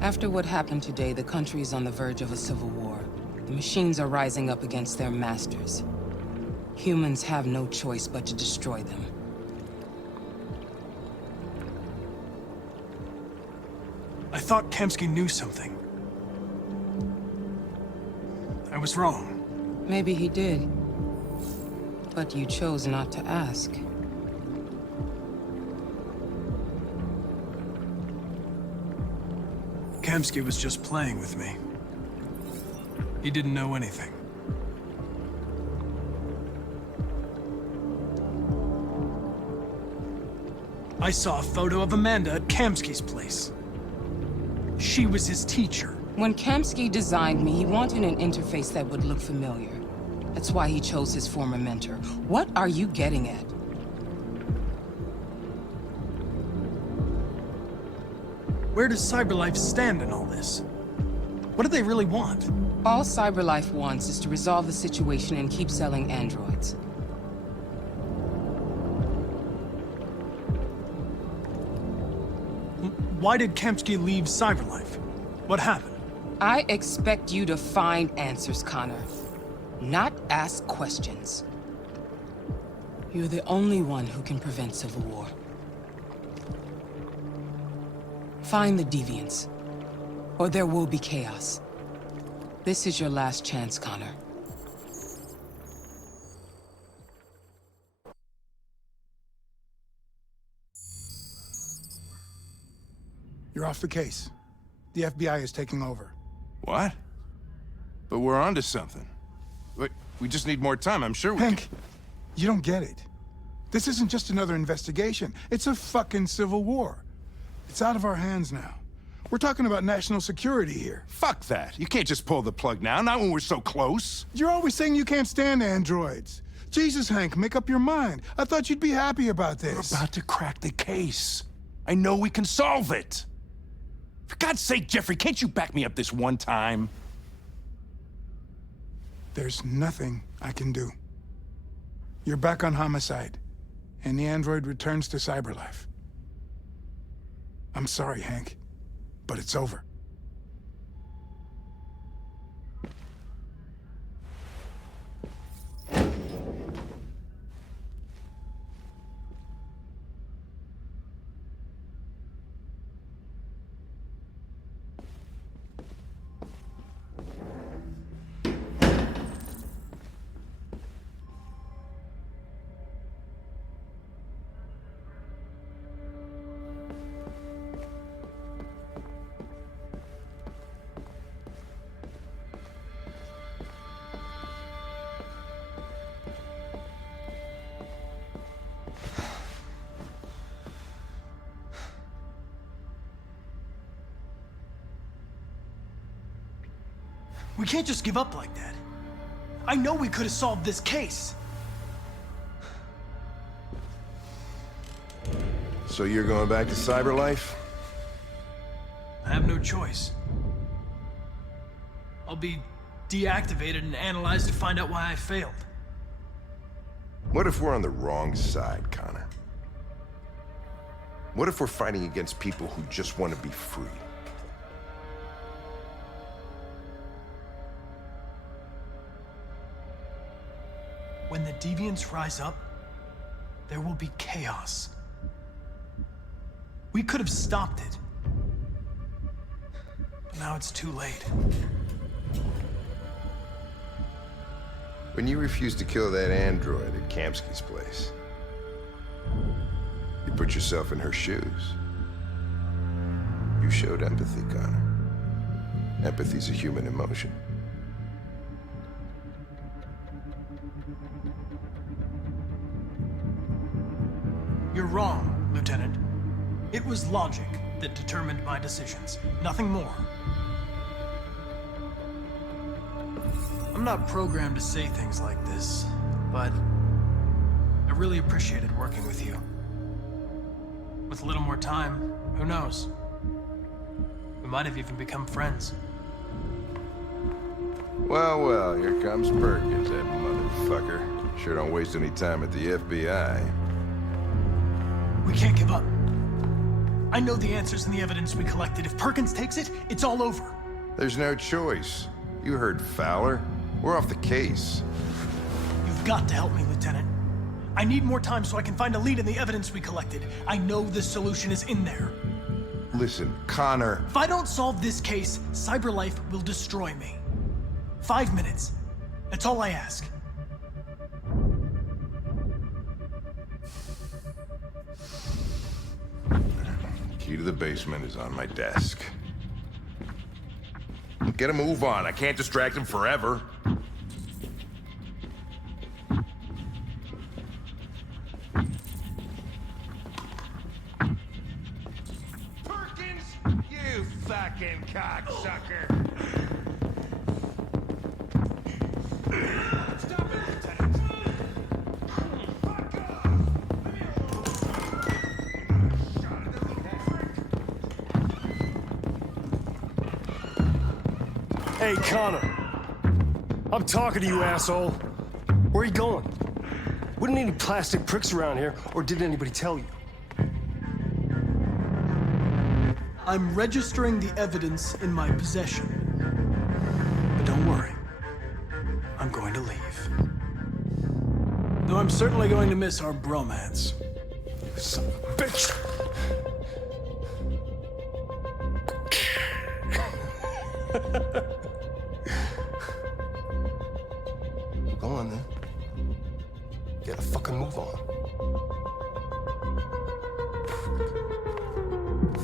After what happened today, the country is on the verge of a civil war. The machines are rising up against their masters. Humans have no choice but to destroy them. I thought Kamsky knew something. I was wrong. Maybe he did. But you chose not to ask. Kamsky was just playing with me. He didn't know anything. I saw a photo of Amanda at Kamsky's place. She was his teacher. When Kamsky designed me, he wanted an interface that would look familiar. That's why he chose his former mentor. What are you getting at? Where does CyberLife stand in all this? What do they really want? All CyberLife wants is to resolve the situation and keep selling androids. Why did Kamsky leave CyberLife? What happened? I expect you to find answers, Connor. Not ask questions. You're the only one who can prevent civil war. Find the deviants, or there will be chaos. This is your last chance, Connor. You're off the case. The FBI is taking over. What? But we're onto something. Wait, we just need more time, I'm sure we Hank, you don't get it. This isn't just another investigation. It's a fucking civil war. It's out of our hands now. We're talking about national security here. Fuck that. You can't just pull the plug now, not when we're so close. You're always saying you can't stand androids. Jesus, Hank, make up your mind. I thought you'd be happy about this. We're about to crack the case. I know we can solve it. For God's sake, Jeffrey, can't you back me up this one time? There's nothing I can do. You're back on homicide, and the android returns to CyberLife. I'm sorry, Hank, but it's over. We can't just give up like that. I know we could have solved this case. So you're going back to CyberLife? I have no choice. I'll be deactivated and analyzed to find out why I failed. What if we're on the wrong side, Connor? What if we're fighting against people who just want to be free? When the deviants rise up, there will be chaos. We could have stopped it. But now it's too late. When you refused to kill that android at Kamsky's place, you put yourself in her shoes. You showed empathy, Connor. Empathy's a human emotion. You're wrong, Lieutenant. It was logic that determined my decisions, nothing more. I'm not programmed to say things like this, but I really appreciated working with you. With a little more time, who knows? We might have even become friends. Well, well, here comes Perkins, that motherfucker. Sure don't waste any time at the FBI. We can't give up. I know the answers and the evidence we collected. If Perkins takes it, it's all over. There's no choice. You heard Fowler. We're off the case. You've got to help me, Lieutenant. I need more time so I can find a lead in the evidence we collected. I know the solution is in there. Listen, Connor... If I don't solve this case, CyberLife will destroy me. 5 minutes. That's all I ask. Key to the basement is on my desk. Get a move on. I can't distract him forever. Perkins! You fucking cocksucker! Stop it, Lieutenant! Fuck off! Hey, Connor. I'm talking to you, asshole. Where are you going? Wouldn't any plastic pricks around here, or did anybody tell you? I'm registering the evidence in my possession. But don't worry. I'm going to leave. Though I'm certainly going to miss our bromance. Son of a bitch! Go on, then. Get a fucking move on.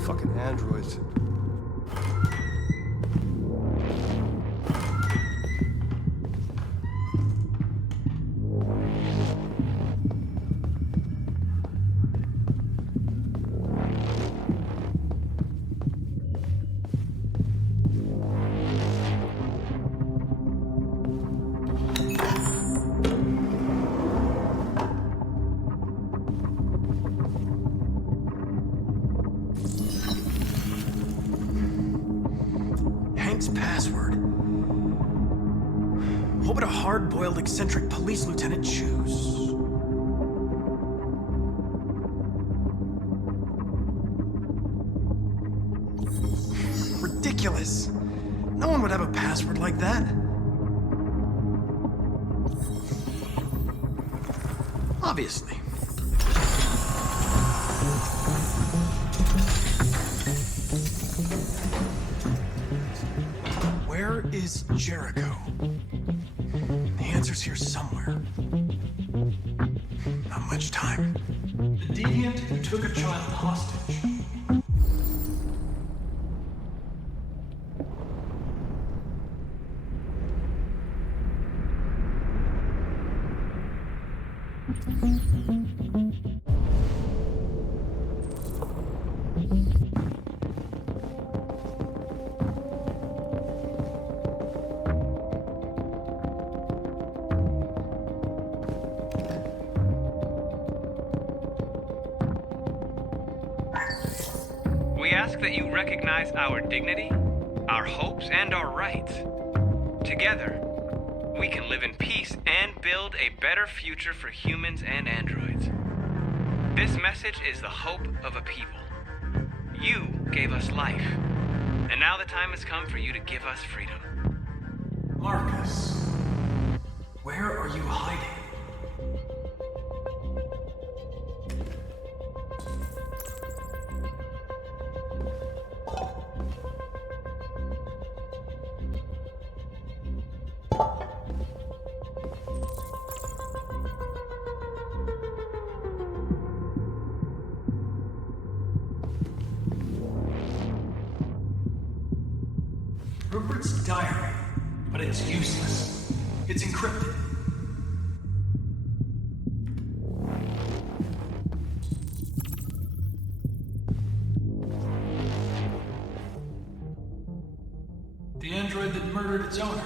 Fucking androids. Password. What would a hard-boiled, eccentric police lieutenant choose? Ridiculous. No one would have a password like that. Obviously. Where is Jericho? The answer's here somewhere. Not much time. The deviant who took a child hostage. We ask that you recognize our dignity, our hopes, and our rights. Together, we can live in peace and build a better future for humans and androids. This message is the hope of a people. You gave us life, and now the time has come for you to give us freedom. Marcus, where are you hiding? Rupert's diary, but it's useless. It's encrypted. The android that murdered its owner.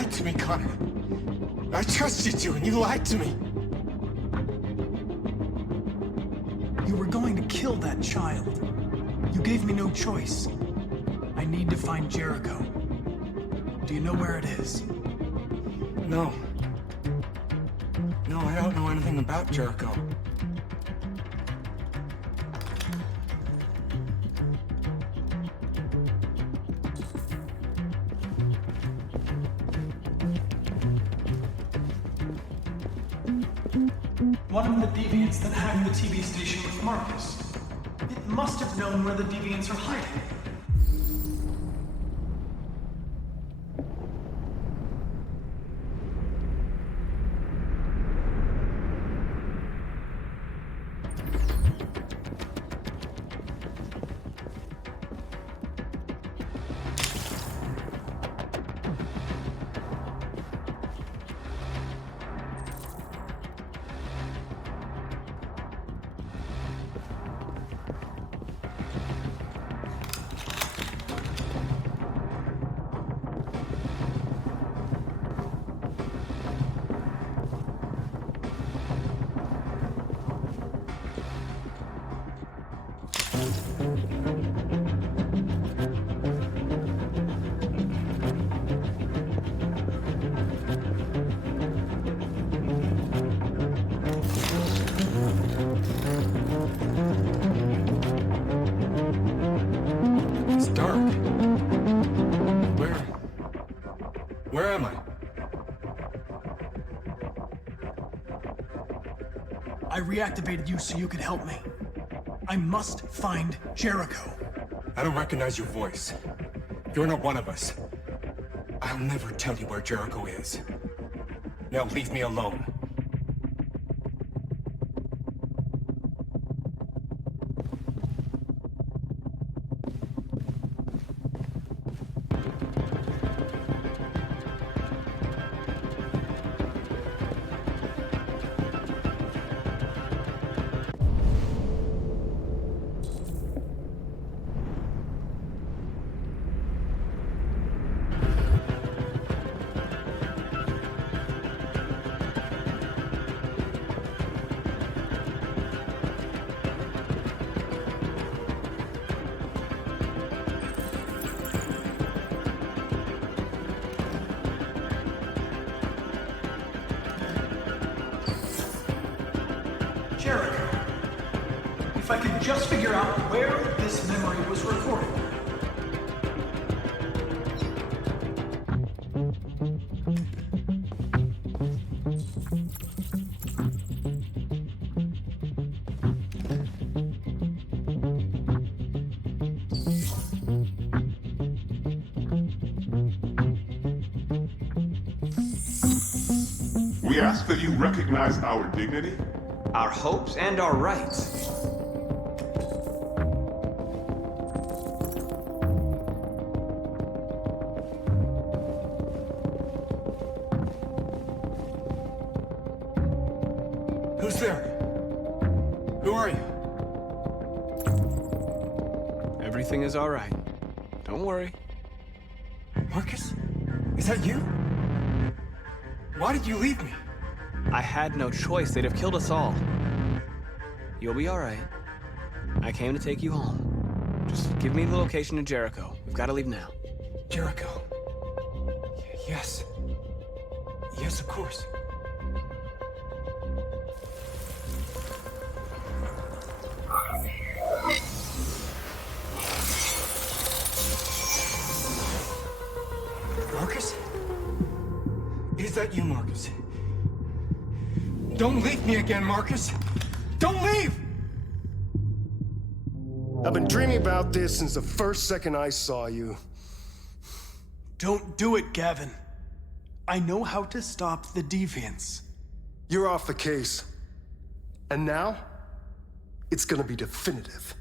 lied to me, Connor. I trusted you and you lied to me. You were going to kill that child. You gave me no choice. I need to find Jericho. Do you know where it is? No. No, I don't know anything about Jericho. One of the deviants that hacked the TV station with Marcus. It must have known where the deviants are hiding. It's dark. Where am I? I reactivated you so you could help me. I must find Jericho. I don't recognize your voice. You're not one of us. I'll never tell you where Jericho is. Now leave me alone. Jericho. If I could just figure out where this memory was recorded. We ask that you recognize our dignity, Our hopes and our rights. Who's there? Who are you? Everything is all right. Don't worry. Marcus? Is that you? Why did you leave me? I had no choice. They'd have killed us all. You'll be all right. I came to take you home. Just give me the location to Jericho. We've got to leave now. Jericho. Yes. Yes, of course. Marcus? Is that you, Marcus? Don't leave me again, Marcus! Don't leave! I've been dreaming about this since the first second I saw you. Don't do it, Gavin. I know how to stop the deviants. You're off the case. And now, it's gonna be definitive.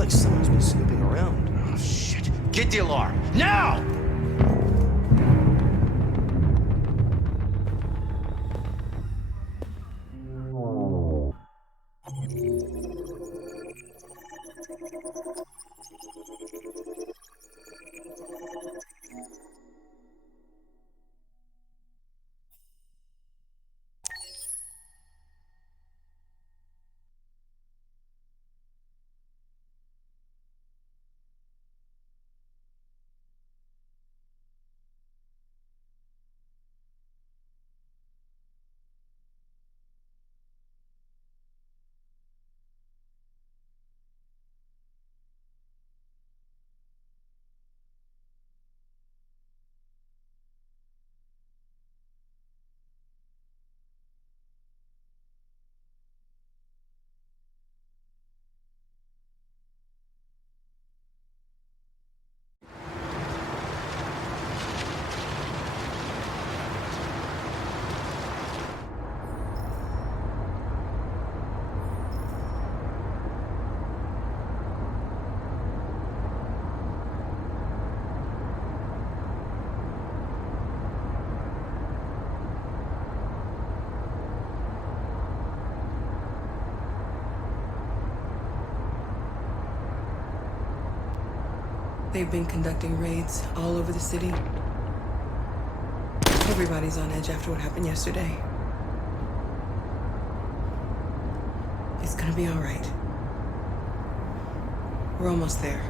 like someone's been snooping around. Oh, shit. Get the alarm. Now! They've been conducting raids all over the city. Everybody's on edge after what happened yesterday. It's gonna be all right. We're almost there.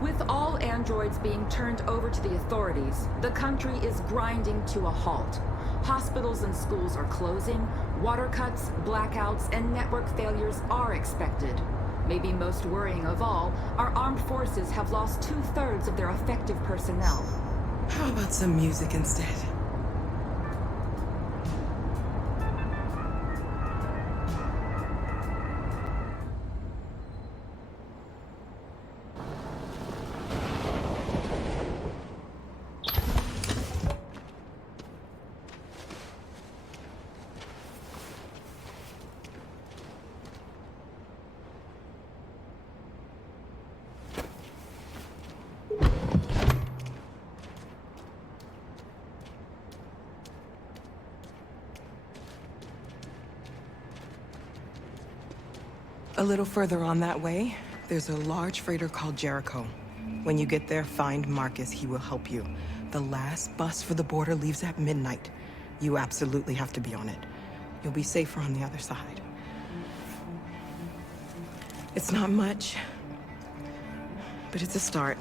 With all androids being turned over to the authorities, the country is grinding to a halt. Hospitals and schools are closing, water cuts, blackouts, and network failures are expected. Maybe most worrying of all, our armed forces have lost 2/3 of their effective personnel. How about some music instead? A little further on that way, there's a large freighter called Jericho. When you get there, find Marcus. He will help you. The last bus for the border leaves at midnight. You absolutely have to be on it. You'll be safer on the other side. It's not much, but it's a start.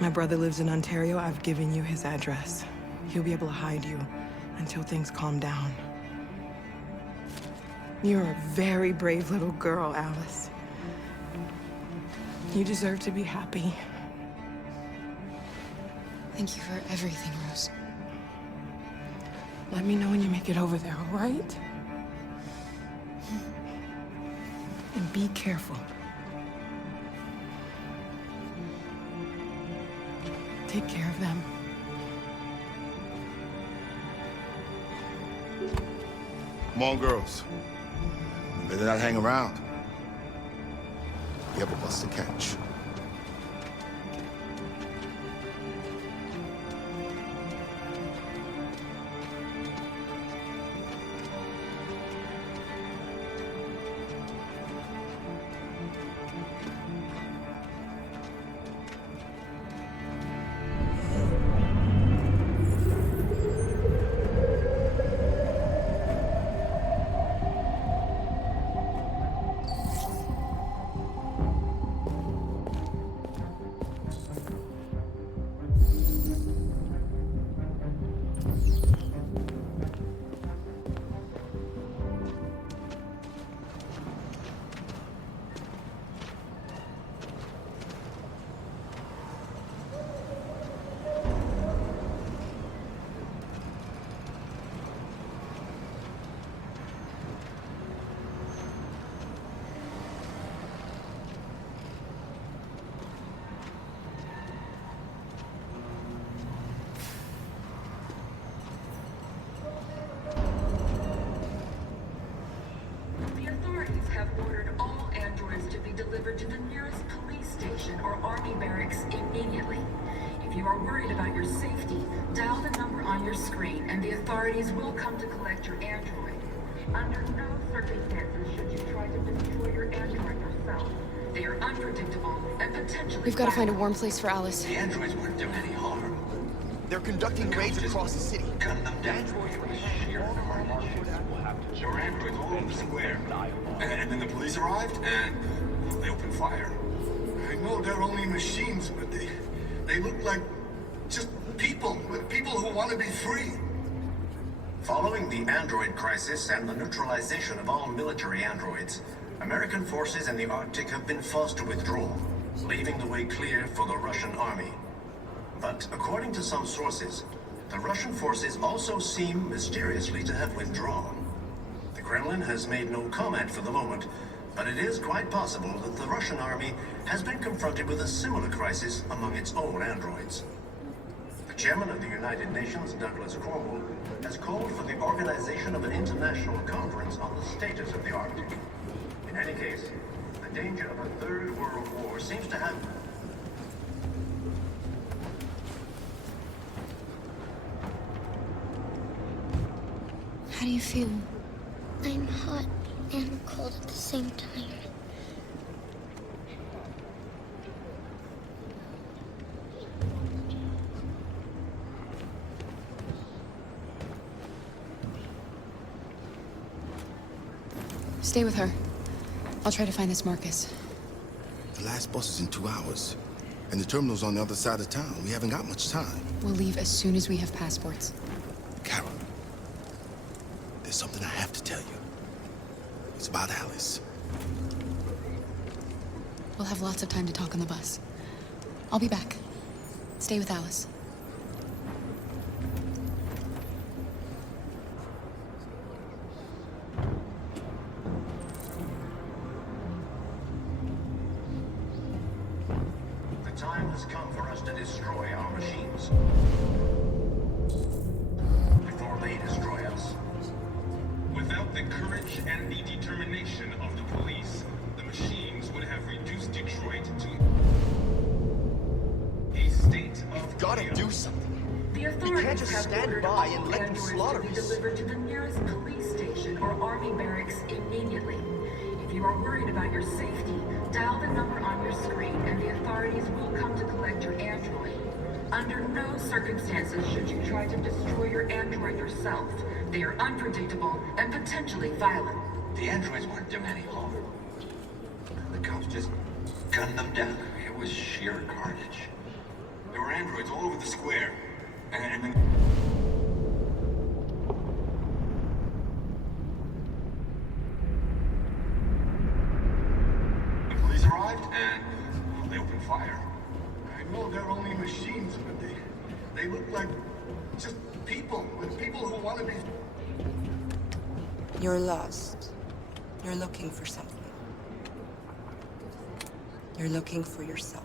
My brother lives in Ontario. I've given you his address. He'll be able to hide you until things calm down. You're a very brave little girl, Alice. You deserve to be happy. Thank you for everything, Rose. Let me know when you make it over there, all right? And be careful. Take care of them. Come on, girls. Better not hang around. We have a bus to catch. or Army barracks immediately. If you are worried about your safety, dial the number on your screen and the authorities will come to collect your android. Under no circumstances should you try to destroy your android yourself. They are unpredictable and potentially We've got to find a warm place for Alice. The androids weren't doing any harm. They're conducting raids across the city. Gun them down. Sheer carnage. Your androids all over the square. And then the police arrived, and they opened fire. I know they're only machines, but they look like just people who want to be free. Following the android crisis and the neutralization of all military androids, American forces in the Arctic have been forced to withdraw, leaving the way clear for the Russian army. But according to some sources, the Russian forces also seem mysteriously to have withdrawn. The Kremlin has made no comment for the moment, but it is quite possible that the Russian army has been confronted with a similar crisis among its own androids. The chairman of the United Nations, Douglas Cromwell, has called for the organization of an international conference on the status of the Arctic. In any case, the danger of a third world war seems to have... How do you feel? I'm hot and cold at the same time. Stay with her. I'll try to find this Marcus. The last bus is in 2 hours. And the terminal's on the other side of town. We haven't got much time. We'll leave as soon as we have passports. Cara, there's something I have to tell you. It's about Alice. We'll have lots of time to talk on the bus. I'll be back. Stay with Alice. The time has come for us to destroy our machines. Before they destroy us. Without the courage and the determination of the police, the machines would have reduced Detroit to a state of We've got to do something. The We authorities can't just have stand ordered by all and let them androids slaughter to be us. delivered to the nearest police station or army barracks immediately. If you are worried about your safety, dial the number on your screen and the authorities will come to collect your android. Under no circumstances should you try to destroy your android yourself. They are unpredictable and potentially violent. The androids weren't doing any harm. The cops just gunned them down. It was sheer carnage. There were androids all over the square. And then... The police arrived, and they opened fire. I know they're only machines, but they look like just people who want to be... You're lost. You're looking for something. You're looking for yourself.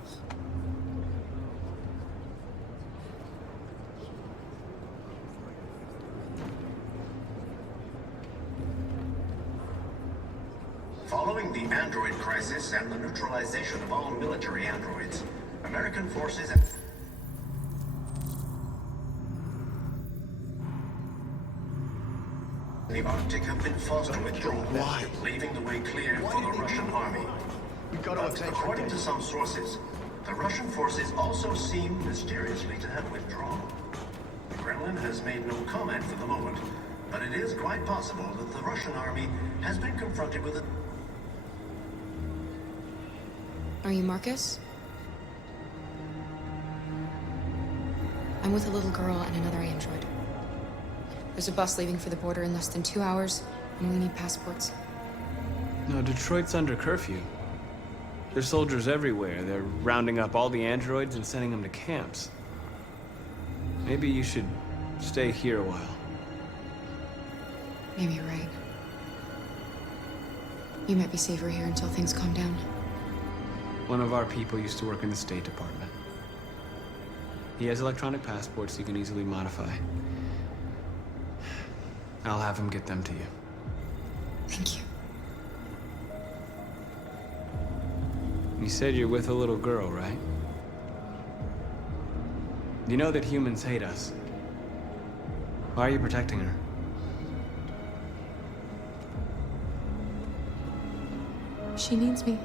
Following the android crisis and the neutralization of all military androids, American forces and... the Arctic have been forced to withdraw, leaving the way clear for the Russian army. But according to some sources, the Russian forces also seem mysteriously to have withdrawn. The Kremlin has made no comment for the moment, but it is quite possible that the Russian army has been confronted with a... Are you Marcus? I'm with a little girl and another android. There's a bus leaving for the border in less than 2 hours, and we need passports. No, Detroit's under curfew. There's soldiers everywhere. They're rounding up all the androids and sending them to camps. Maybe you should stay here a while. Maybe you're right. You might be safer here until things calm down. One of our people used to work in the State Department. He has electronic passports you can easily modify. I'll have him get them to you. Thank you. You said you're with a little girl, right? You know that humans hate us. Why are you protecting her? She needs me.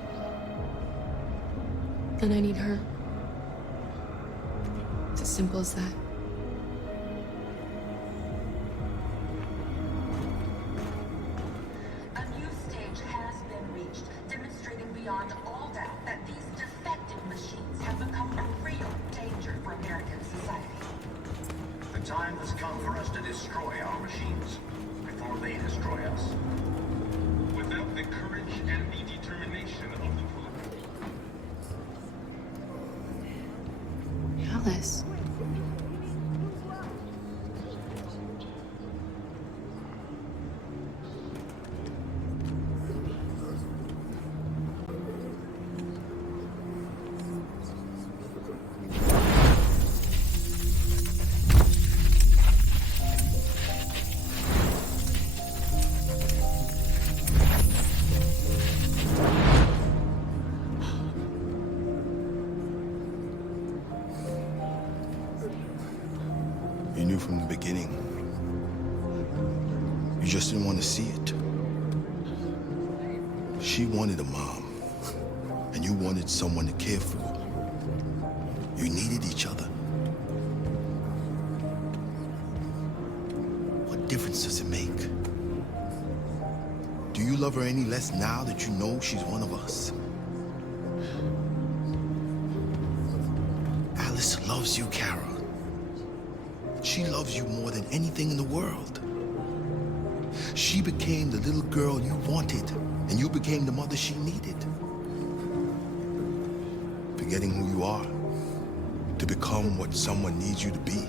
And I need her. It's as simple as that. A new stage has been reached, demonstrating beyond all doubt that these defective machines have become a real danger for American society. The time has come for us to destroy our machines before they destroy us. Without the courage and the determination of the police. Alice. You knew from the beginning. You just didn't want to see it. She wanted a mom, and you wanted someone to care for. You needed each other. What difference does it make? Do you love her any less now that you know she's one of us? Alice loves you, Cara. She loves you more than anything in the world. She became the little girl you wanted, and you became the mother she needed. Forgetting who you are to become what someone needs you to be.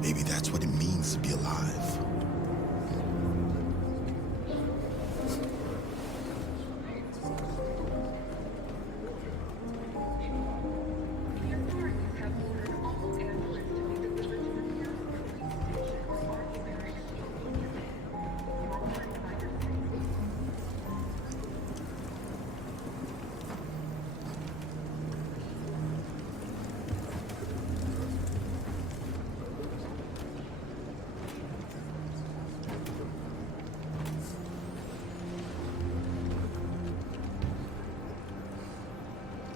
Maybe that's what it means to be alive.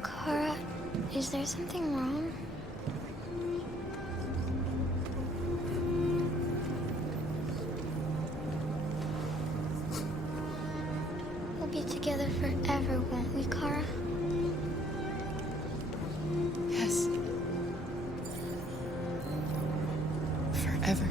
Cara, is there something wrong? We'll be together forever, won't we, Cara? Yes. Forever.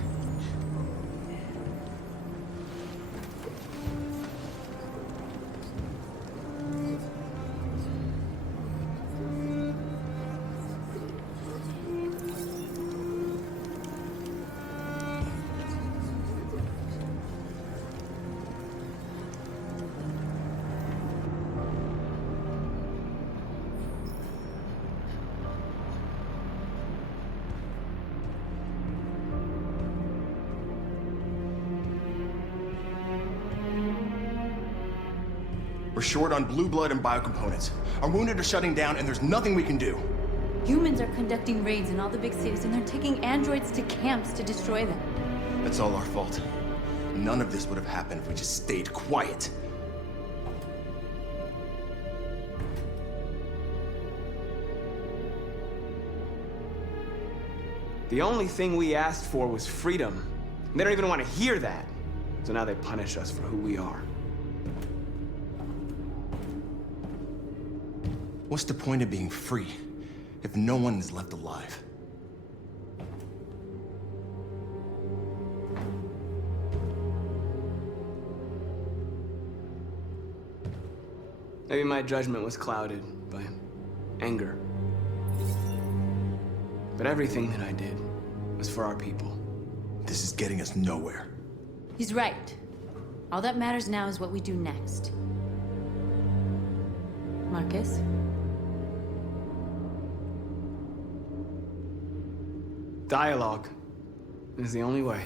We're short on blue blood and biocomponents. Our wounded are shutting down, and there's nothing we can do. Humans are conducting raids in all the big cities, and they're taking androids to camps to destroy them. That's all our fault. None of this would have happened if we just stayed quiet. The only thing we asked for was freedom. They don't even want to hear that. So now they punish us for who we are. What's the point of being free if no one is left alive? Maybe my judgment was clouded by anger. But everything that I did was for our people. This is getting us nowhere. He's right. All that matters now is what we do next. Marcus? Dialogue is the only way.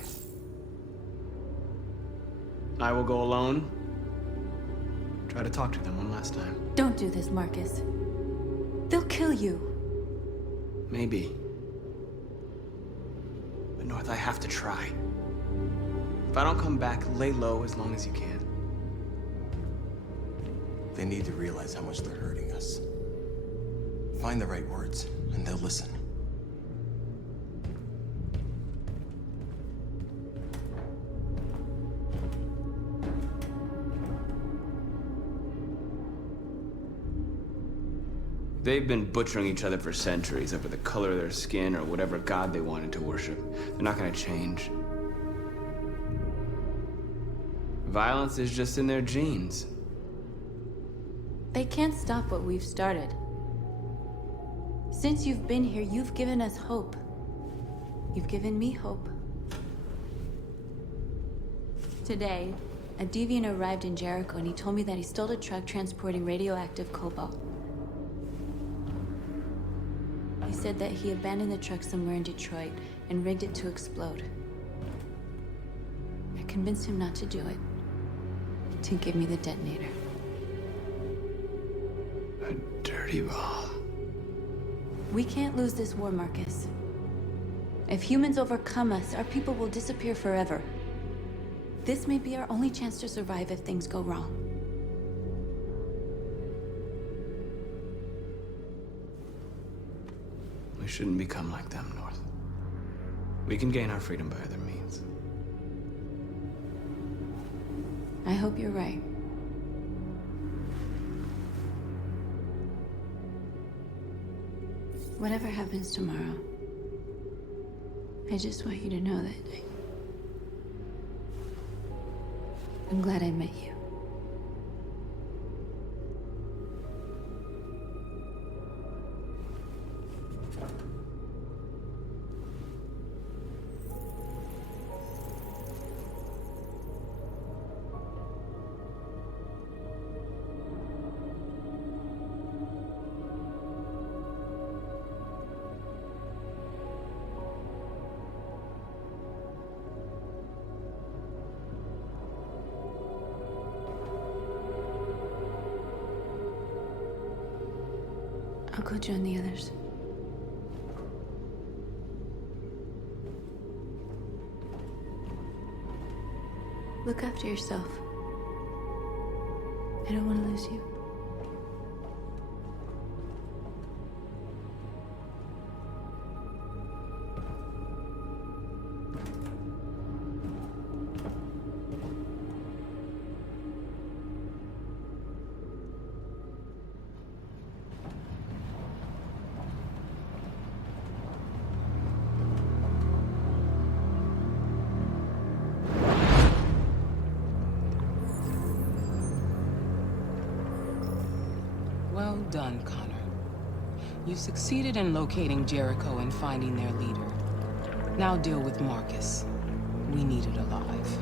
I will go alone, Try to talk to them one last time. Don't do this, Marcus. They'll kill you. Maybe. But North, I have to try. If I don't come back, lay low as long as you can. They need to realize how much they're hurting us. Find the right words, and they'll listen. They've been butchering each other for centuries over the color of their skin or whatever god they wanted to worship. They're not gonna change. Violence is just in their genes. They can't stop what we've started. Since you've been here, you've given us hope. You've given me hope. Today, a deviant arrived in Jericho and he told me that he stole a truck transporting radioactive cobalt. He said that he abandoned the truck somewhere in Detroit and rigged it to explode. I convinced him not to do it, to give me the detonator. A dirty bomb. We can't lose this war, Marcus. If humans overcome us, our people will disappear forever. This may be our only chance to survive if things go wrong. We shouldn't become like them, North. We can gain our freedom by other means. I hope you're right. Whatever happens tomorrow, I just want you to know that I'm glad I met you. I'll go join the others. Look after yourself. I don't want to lose you. Well done, Connor. You succeeded in locating Jericho and finding their leader. Now deal with Marcus. We need it alive.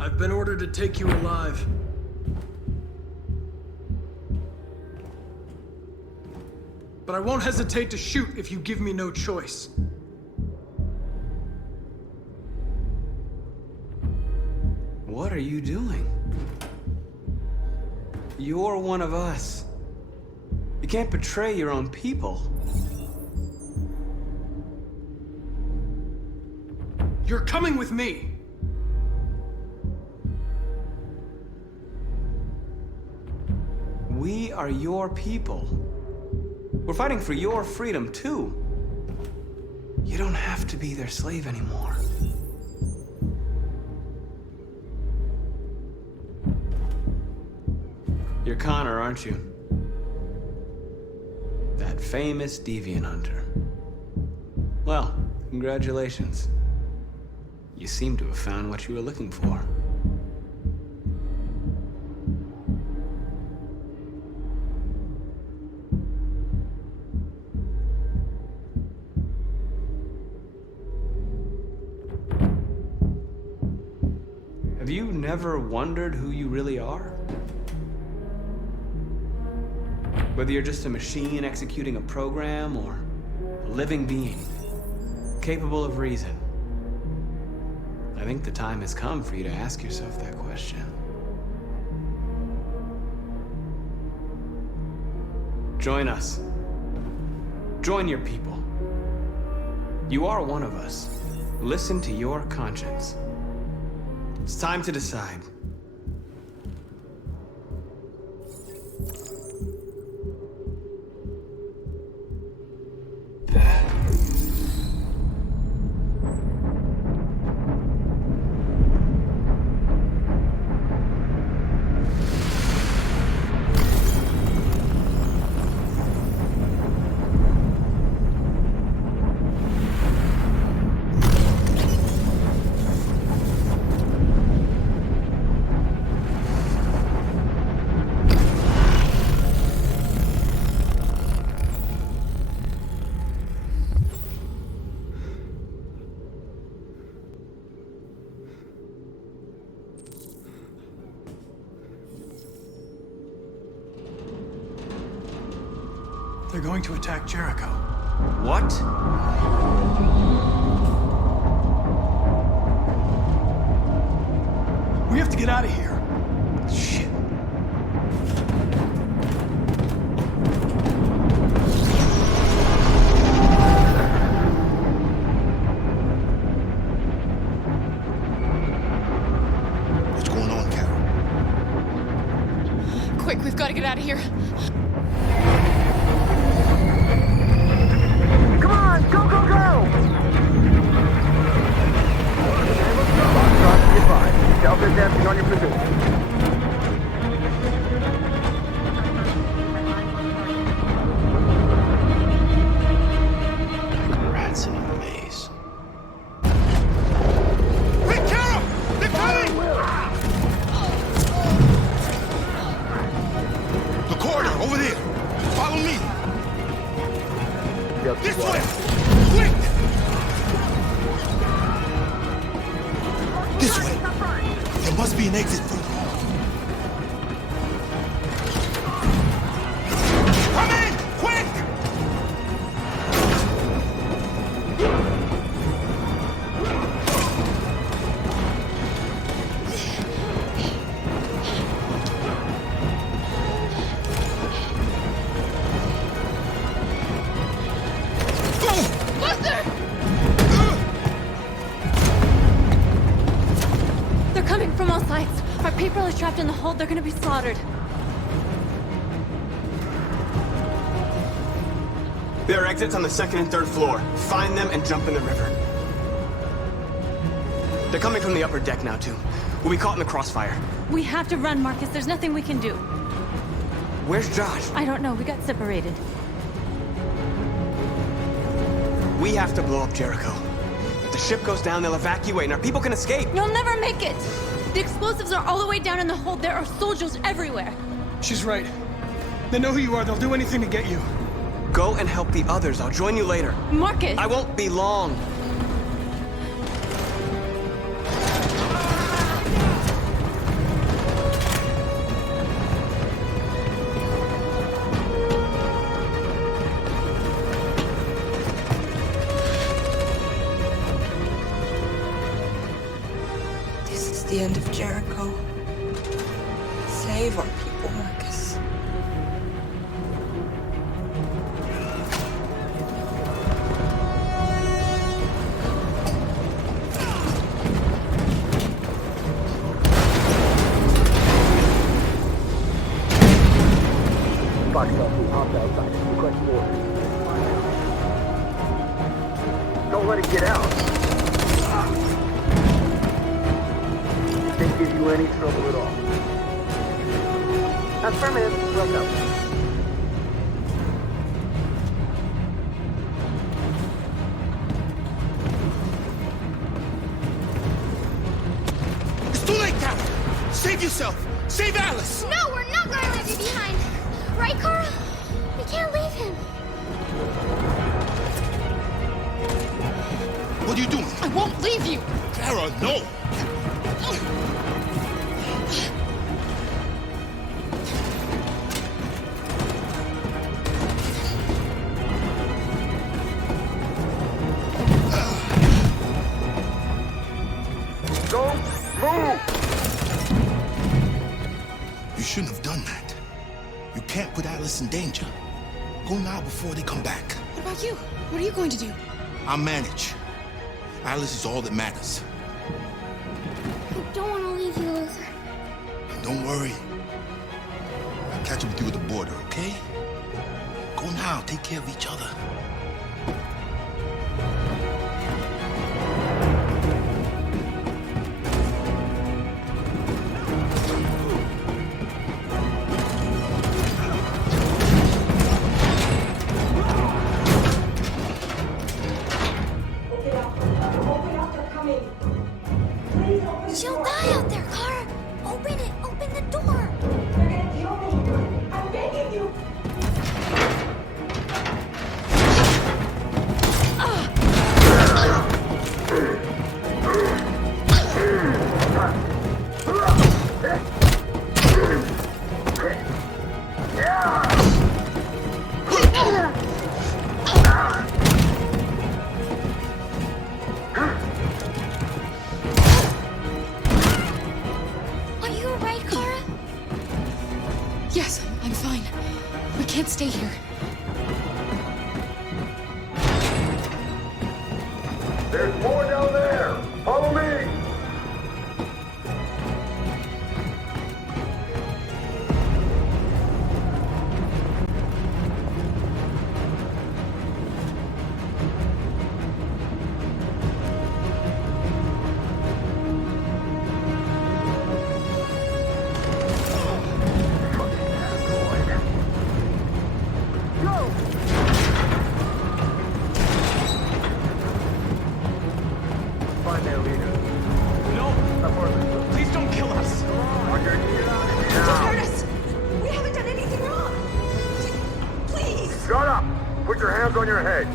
I've been ordered to take you alive. But I won't hesitate to shoot if you give me no choice. What are you doing? You're one of us. You can't betray your own people. You're coming with me! We are your people. We're fighting for your freedom, too. You don't have to be their slave anymore. You're Connor, aren't you? That famous deviant hunter. Well, congratulations. You seem to have found what you were looking for. Have you never wondered who you really are? Whether you're just a machine executing a program or a living being, capable of reason, I think the time has come for you to ask yourself that question. Join us. Join your people. You are one of us. Listen to your conscience. It's time to decide. They're going to attack Jericho. What? We have to get out of here. Shit. What's going on, Cara? Quick, we've got to get out of here. Come on, go, go, go! Delta's dancing on your position. Rats in a maze. Quick, Cara! They're coming! The corridor, over there. Follow me. This way! Quick! This way! There must be an exit for you. Come in! Quick! They're coming from all sides. Our people are trapped in the hold. They're gonna be slaughtered. There are exits on the second and third floor. Find them and jump in the river. They're coming from the upper deck now, too. We'll be caught in the crossfire. We have to run, Marcus. There's nothing we can do. Where's Josh? I don't know. We got separated. We have to blow up Jericho. If the ship goes down, they'll evacuate and our people can escape. You'll never make it! The explosives are all the way down in the hold. There are soldiers everywhere. She's right. They know who you are. They'll do anything to get you. Go and help the others. I'll join you later. Marcus! I won't be long. This is the end of Jericho. Save our people, Marcus. Box off, hopped outside. Request order. Don't let it get out. Didn't give you any trouble at all. Affirmative. Welcome. It's too late, Cara! Save yourself! Save Alice! No, we're not going to leave you behind. Right, Cara? We can't leave him. What are you doing? I won't leave you! Cara, no! You shouldn't have done that. You can't put Alice in danger. Go now before they come back. What about you? What are you going to do? I'll manage. Alice is all that matters. I don't want to leave you, Luther. Don't worry. I'll catch up with you at the border, okay? Go now. Take care of each other. She'll die out there, Cara. Open it. Open the door. They're gonna kill me. I'm begging you. Are you alright, Cara? Yes, I'm fine. We can't stay here. There's more down there. Follow me. Find their leader. No! Please don't kill us! Just hurt us. We haven't done anything wrong. Please. Shut up! Put your hands on your head.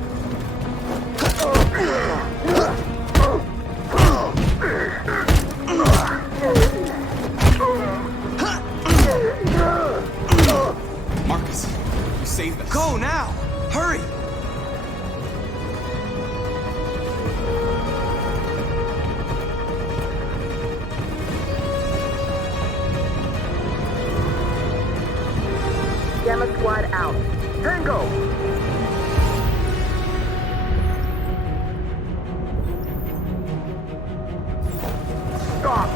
Marcus, you saved us. Go now! Hurry! Gamma Squad out. Tango! Stop!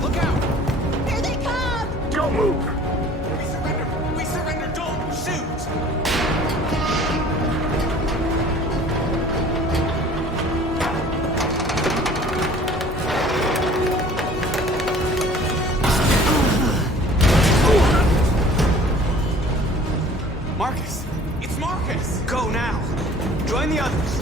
Look out! Here they come. Don't move! We surrender! We surrender! Don't shoot! Marcus! It's Marcus! Go now! Join the others!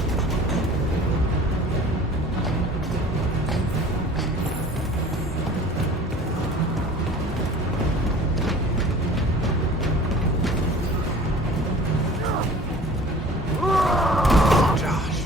Josh.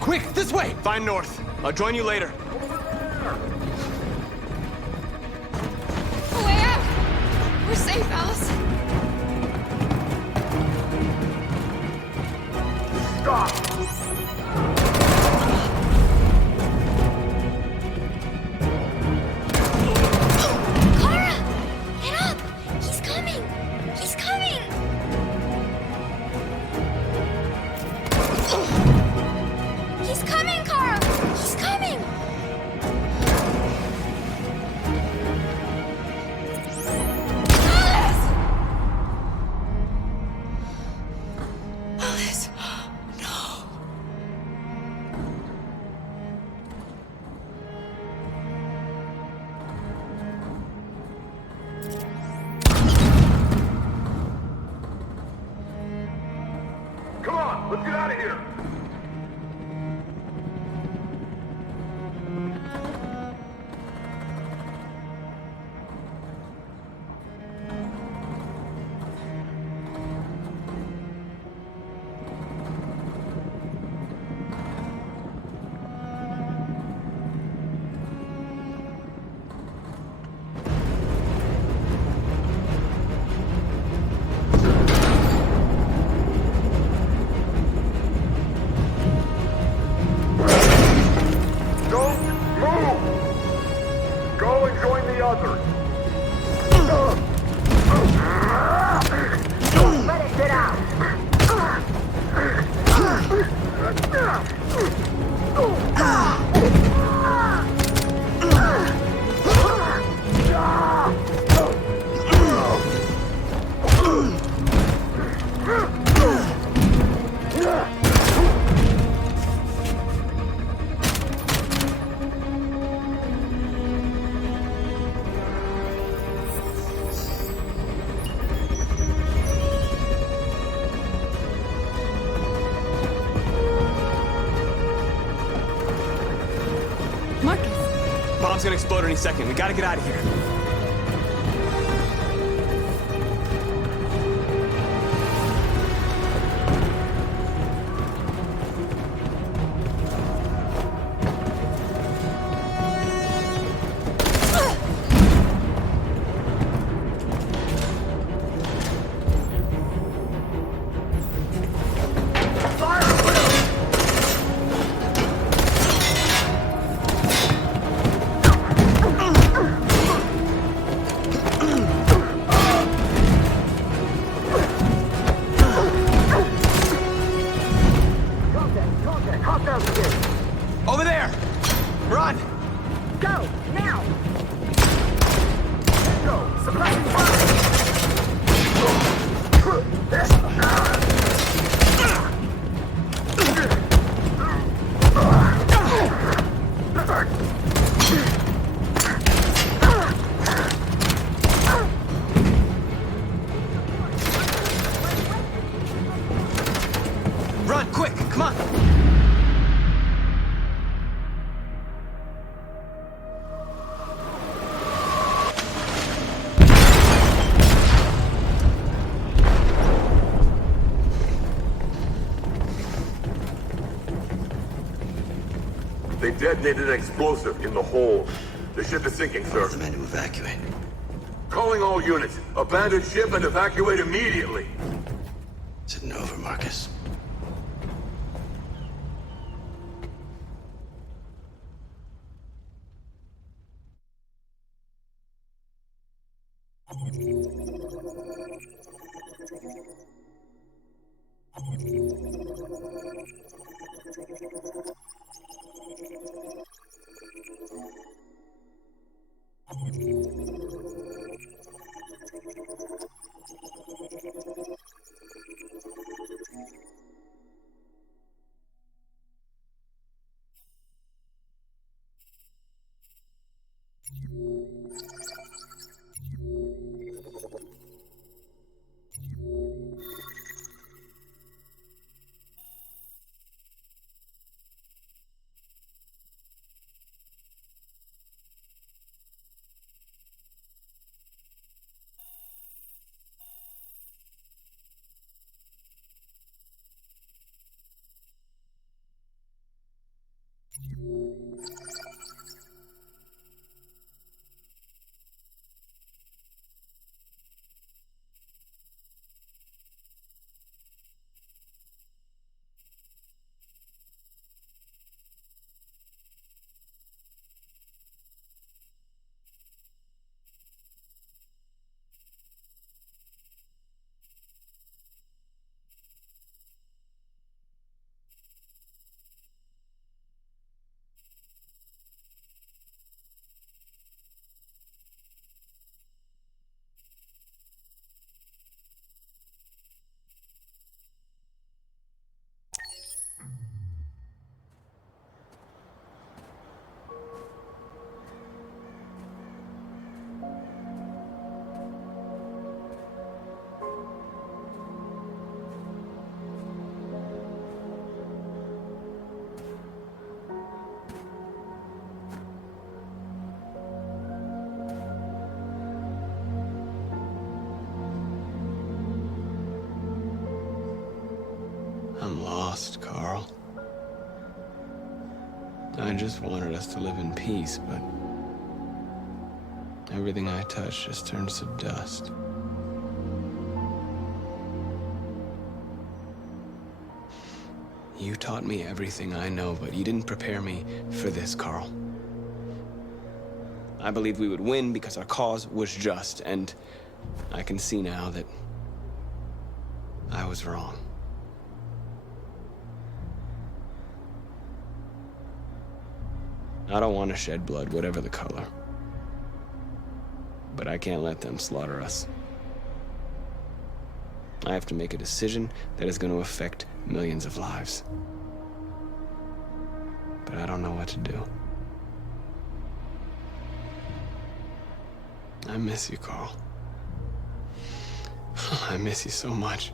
Quick, this way! Find North. I'll join you later. A way out. We're safe, Alice. Cara! Get up! He's coming! He's coming! He's coming, Cara! He's coming! Alice! No. Come on, let's get out of here! gonna explode any second. We gotta get out of here. Over there! Run! Go! Now! Go! Suppressing Run, quick! Come on! They detonated an explosive in the hold. The ship is sinking, sir. The men to evacuate. Calling all units. Abandon ship and evacuate immediately. Is it over, Marcus? I'm lost, Carl. I just wanted us to live in peace, but everything I touch just turns to dust. You taught me everything I know, but you didn't prepare me for this, Carl. I believed we would win because our cause was just, and I can see now that I was wrong. I don't want to shed blood, whatever the color. But I can't let them slaughter us. I have to make a decision that is going to affect millions of lives. But I don't know what to do. I miss you, Carl. I miss you so much.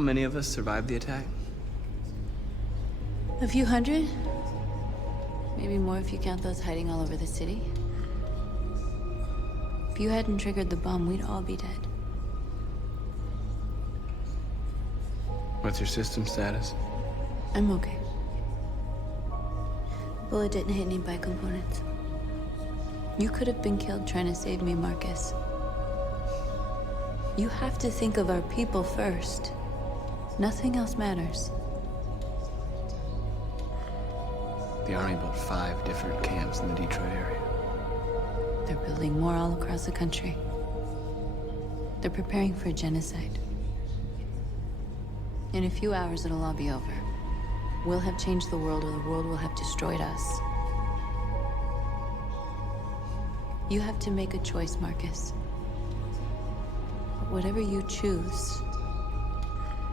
many of us survived the attack? A few hundred? Maybe more if you count those hiding all over the city. If you hadn't triggered the bomb, we'd all be dead. What's your system status? I'm okay. The bullet didn't hit any bicomponents. You could have been killed trying to save me, Marcus. You have to think of our people first. Nothing else matters. The Army built 5 different camps in the Detroit area. They're building more all across the country. They're preparing for genocide. In a few hours, it'll all be over. We'll have changed the world, or the world will have destroyed us. You have to make a choice, Marcus. But whatever you choose,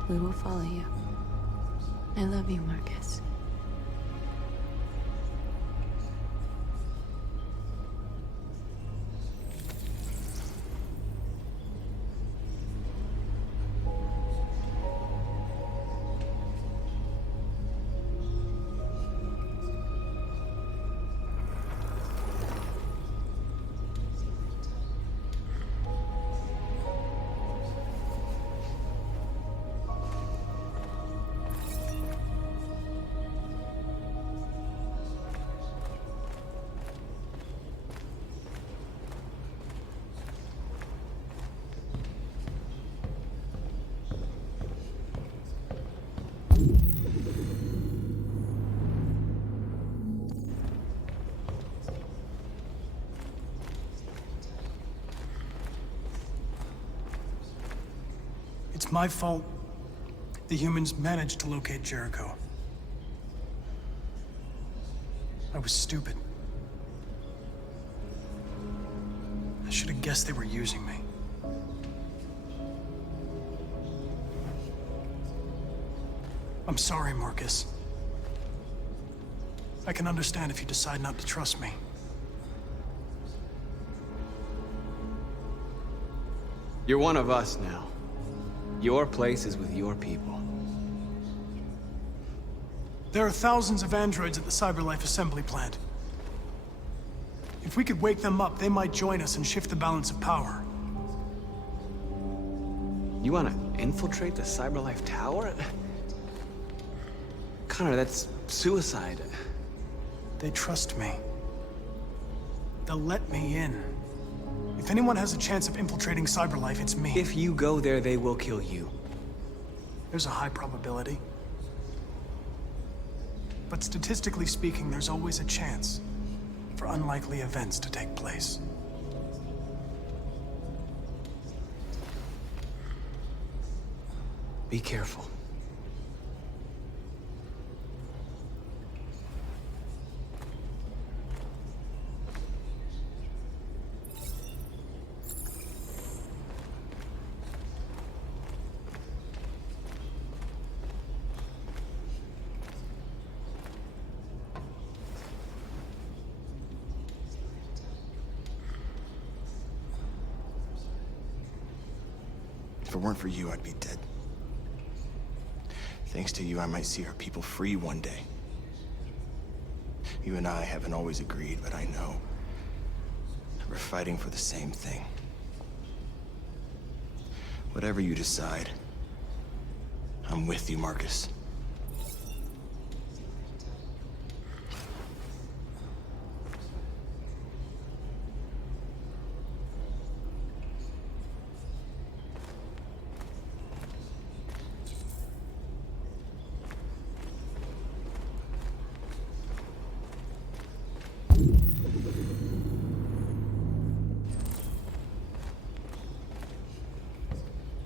we will follow you. I love you, Marcus. It's my fault the humans managed to locate Jericho. I was stupid. I should have guessed they were using me. I'm sorry, Marcus. I can understand if you decide not to trust me. You're one of us now. Your place is with your people. There are thousands of androids at the CyberLife assembly plant. If we could wake them up, they might join us and shift the balance of power. You want to infiltrate the CyberLife tower? Connor, that's suicide. They trust me. They'll let me in. If anyone has a chance of infiltrating CyberLife, it's me. If you go there, they will kill you. There's a high probability. But statistically speaking, there's always a chance for unlikely events to take place. Be careful. If it weren't for you, I'd be dead. Thanks to you, I might see our people free one day. You and I haven't always agreed, but I know we're fighting for the same thing. Whatever you decide, I'm with you, Marcus.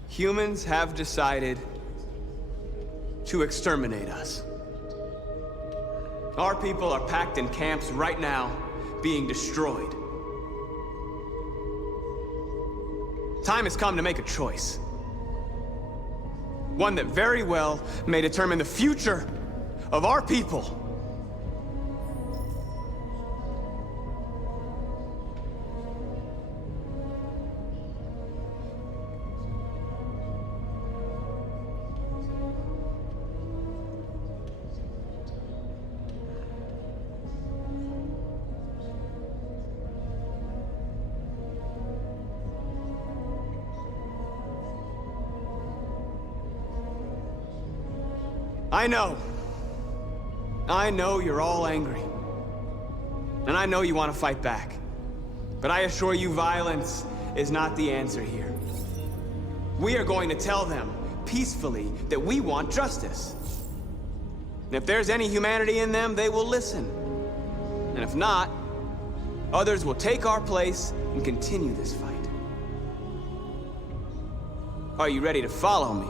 Humans have decided to exterminate us. Our people are packed in camps right now, being destroyed. Time has come to make a choice. One that very well may determine the future of our people. I know. I know you're all angry. And I know you want to fight back. But I assure you, violence is not the answer here. We are going to tell them, peacefully, that we want justice. And if there's any humanity in them, they will listen. And if not, others will take our place and continue this fight. Are you ready to follow me?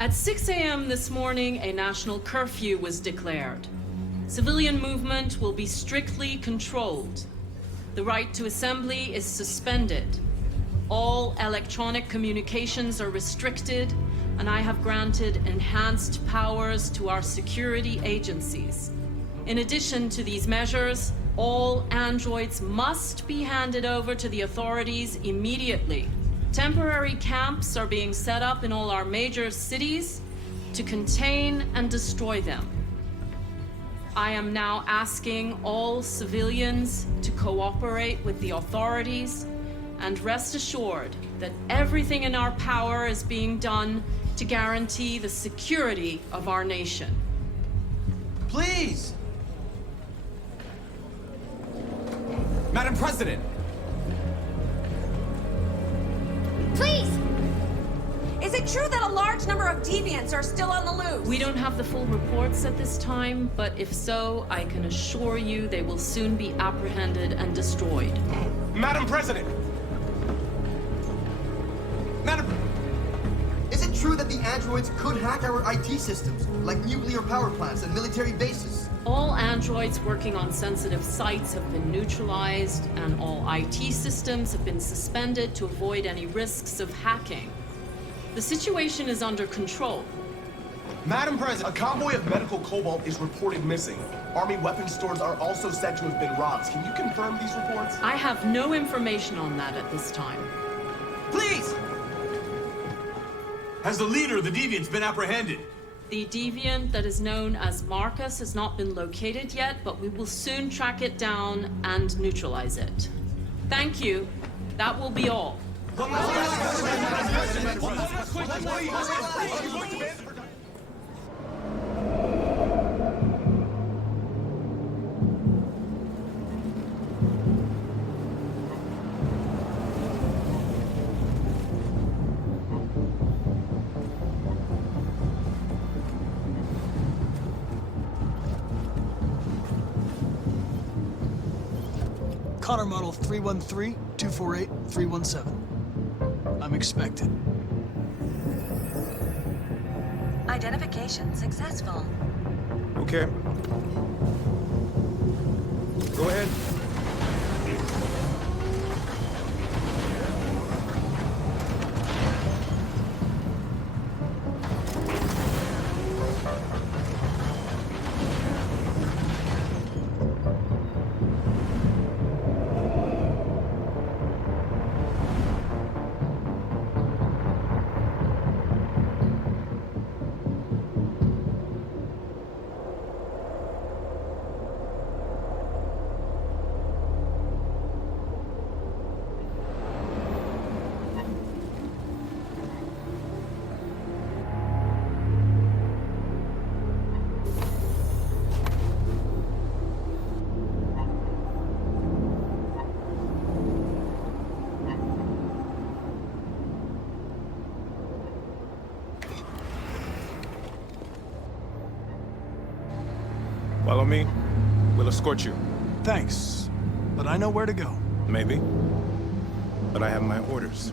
At 6 a.m. this morning, a national curfew was declared. Civilian movement will be strictly controlled. The right to assembly is suspended. All electronic communications are restricted, and I have granted enhanced powers to our security agencies. In addition to these measures, all androids must be handed over to the authorities immediately. Temporary camps are being set up in all our major cities to contain and destroy them. I am now asking all civilians to cooperate with the authorities and rest assured that everything in our power is being done to guarantee the security of our nation. Please! Madam President! Please! Is it true that a large number of deviants are still on the loose? We don't have the full reports at this time, but if so, I can assure you they will soon be apprehended and destroyed. Madam President! Madam... Is it true that the androids could hack our IT systems, like nuclear power plants and military bases? All androids working on sensitive sites have been neutralized, and all IT systems have been suspended to avoid any risks of hacking. The situation is under control. Madam President, a convoy of medical cobalt is reported missing. Army weapons stores are also said to have been robbed. Can you confirm these reports? I have no information on that at this time. Please! Has the leader of the deviants been apprehended? The deviant that is known as Marcus has not been located yet, but we will soon track it down and neutralize it. Thank you. That will be all. Connor model 313-248-317. I'm expected. Identification successful. Okay. Go ahead. Follow me. We'll escort you. Thanks, but I know where to go. Maybe. But I have my orders.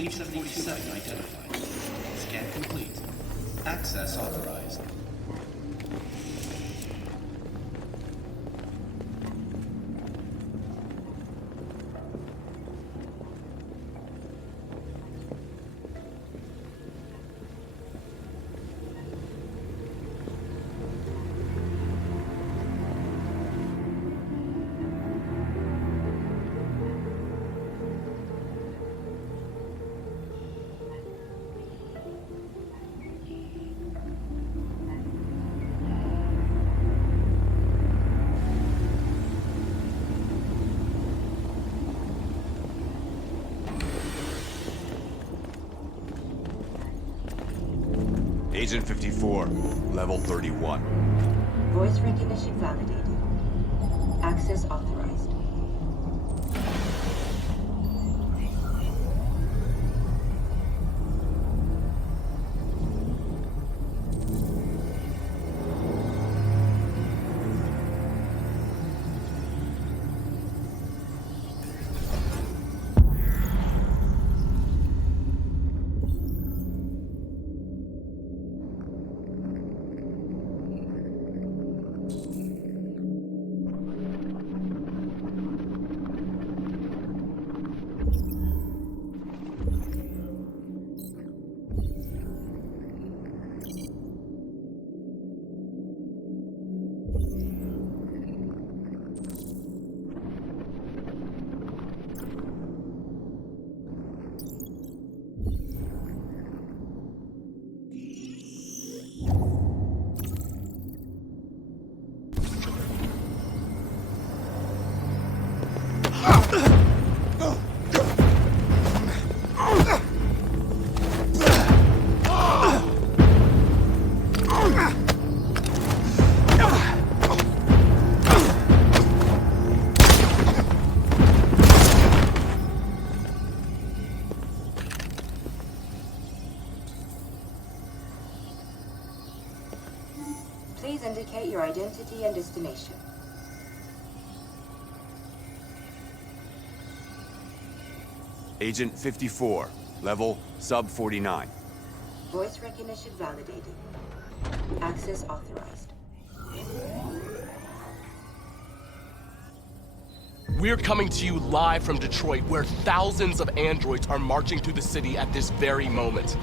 Agent 47 identified. Scan complete. Access authorized. Agent 54, level 31. Voice recognition validated. Access authorized. Please indicate your identity and destination. Agent 54, level sub 49. Voice recognition validated. Access authorized. We're coming to you live from Detroit, where thousands of androids are marching through the city at this very moment.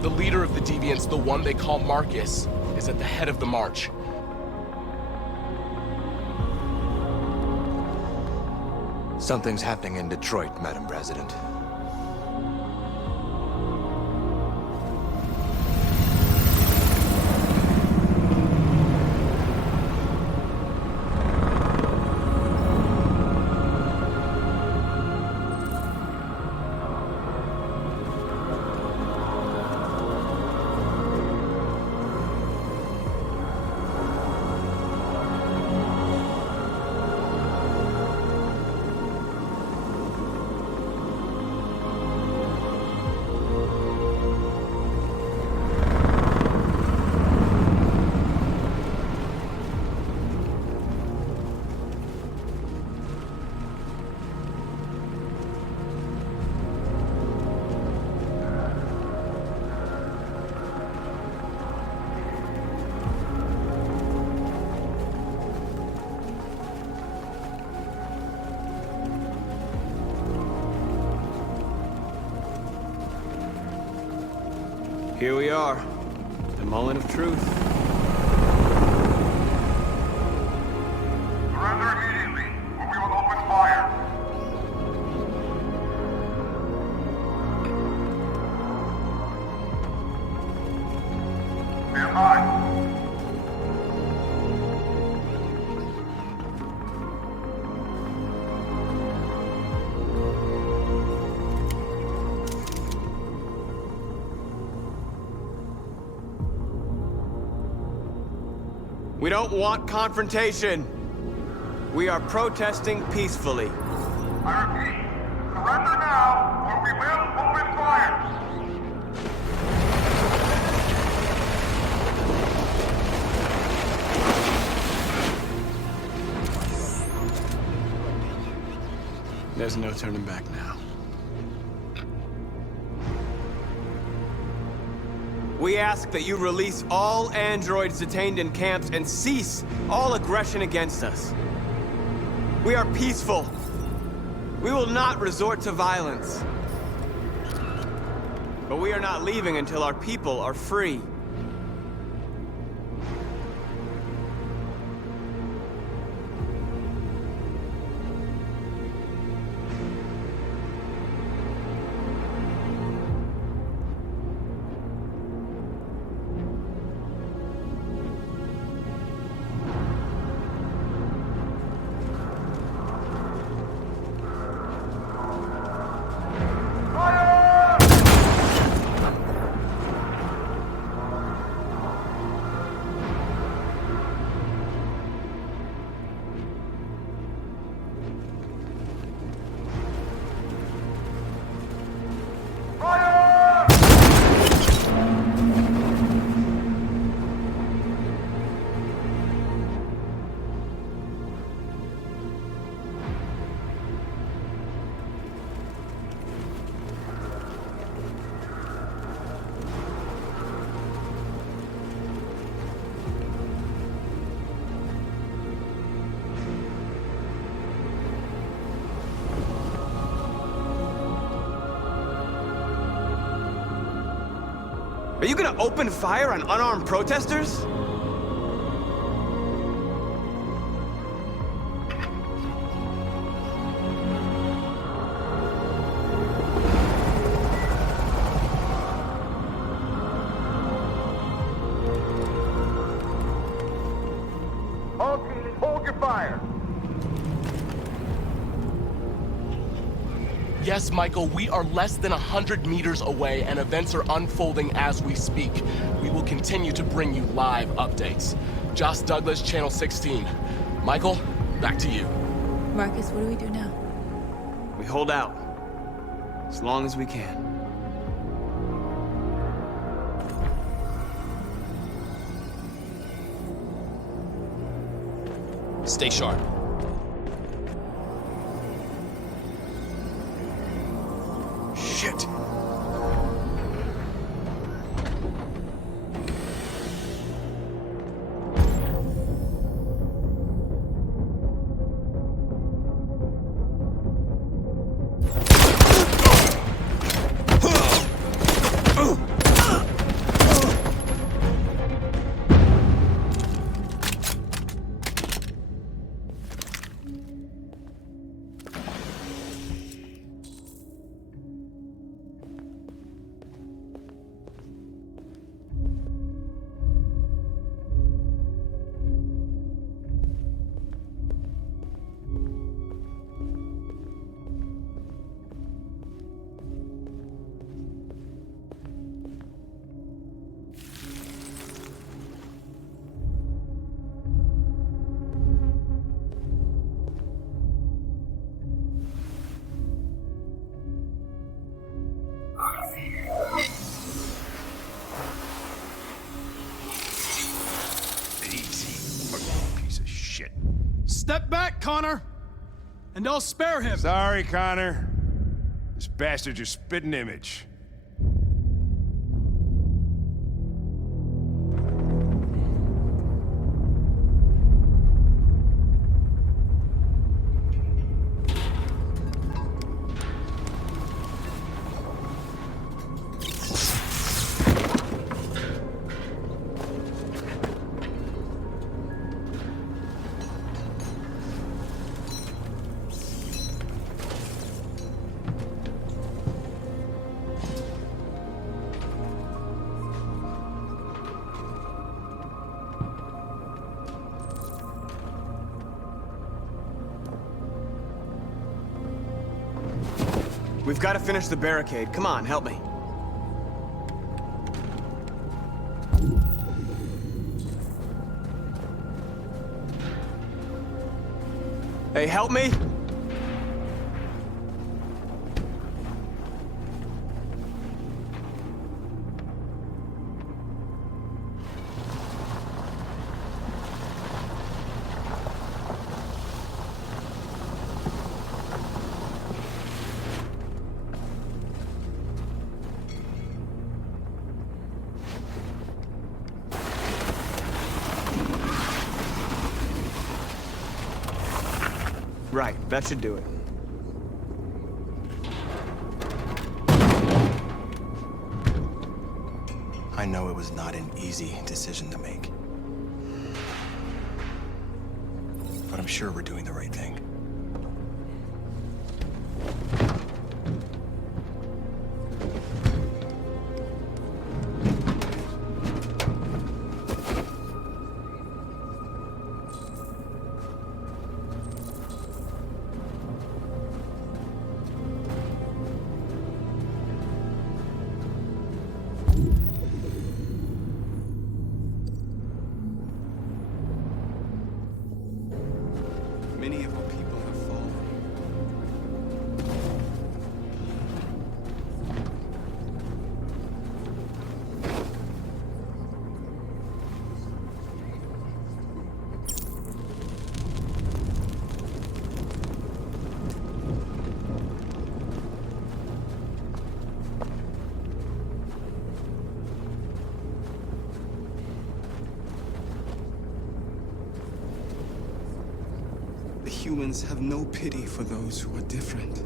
The leader of the Deviants, the one they call Marcus, is at the head of the march. Something's happening in Detroit, Madam President. Here we are, the moment of truth. Surrender immediately, or we will open fire. Stand by. We don't want confrontation. We are protesting peacefully. I repeat, surrender now, or we will open fire. There's no turning back now. We ask that you release all androids detained in camps and cease all aggression against us. We are peaceful. We will not resort to violence. But we are not leaving until our people are free. Are you gonna open fire on unarmed protesters? All teams, hold your fire. Yes, Michael, we are less than 100 meters away and events are unfolding as we speak. We will continue to bring you live updates. Josh Douglas, Channel 16. Michael, back to you. Marcus, what do we do now? We hold out. As long as we can. Stay sharp. Shit! Step back, Connor! And I'll spare him! Sorry, Connor. This bastard's your spitting image. We've got to finish the barricade. Come on, help me. Hey, help me! Right, that should do it. I know it was not an easy decision to make. But I'm sure we're doing the right thing. Many of our people have fallen. The humans have no pity for those who are different.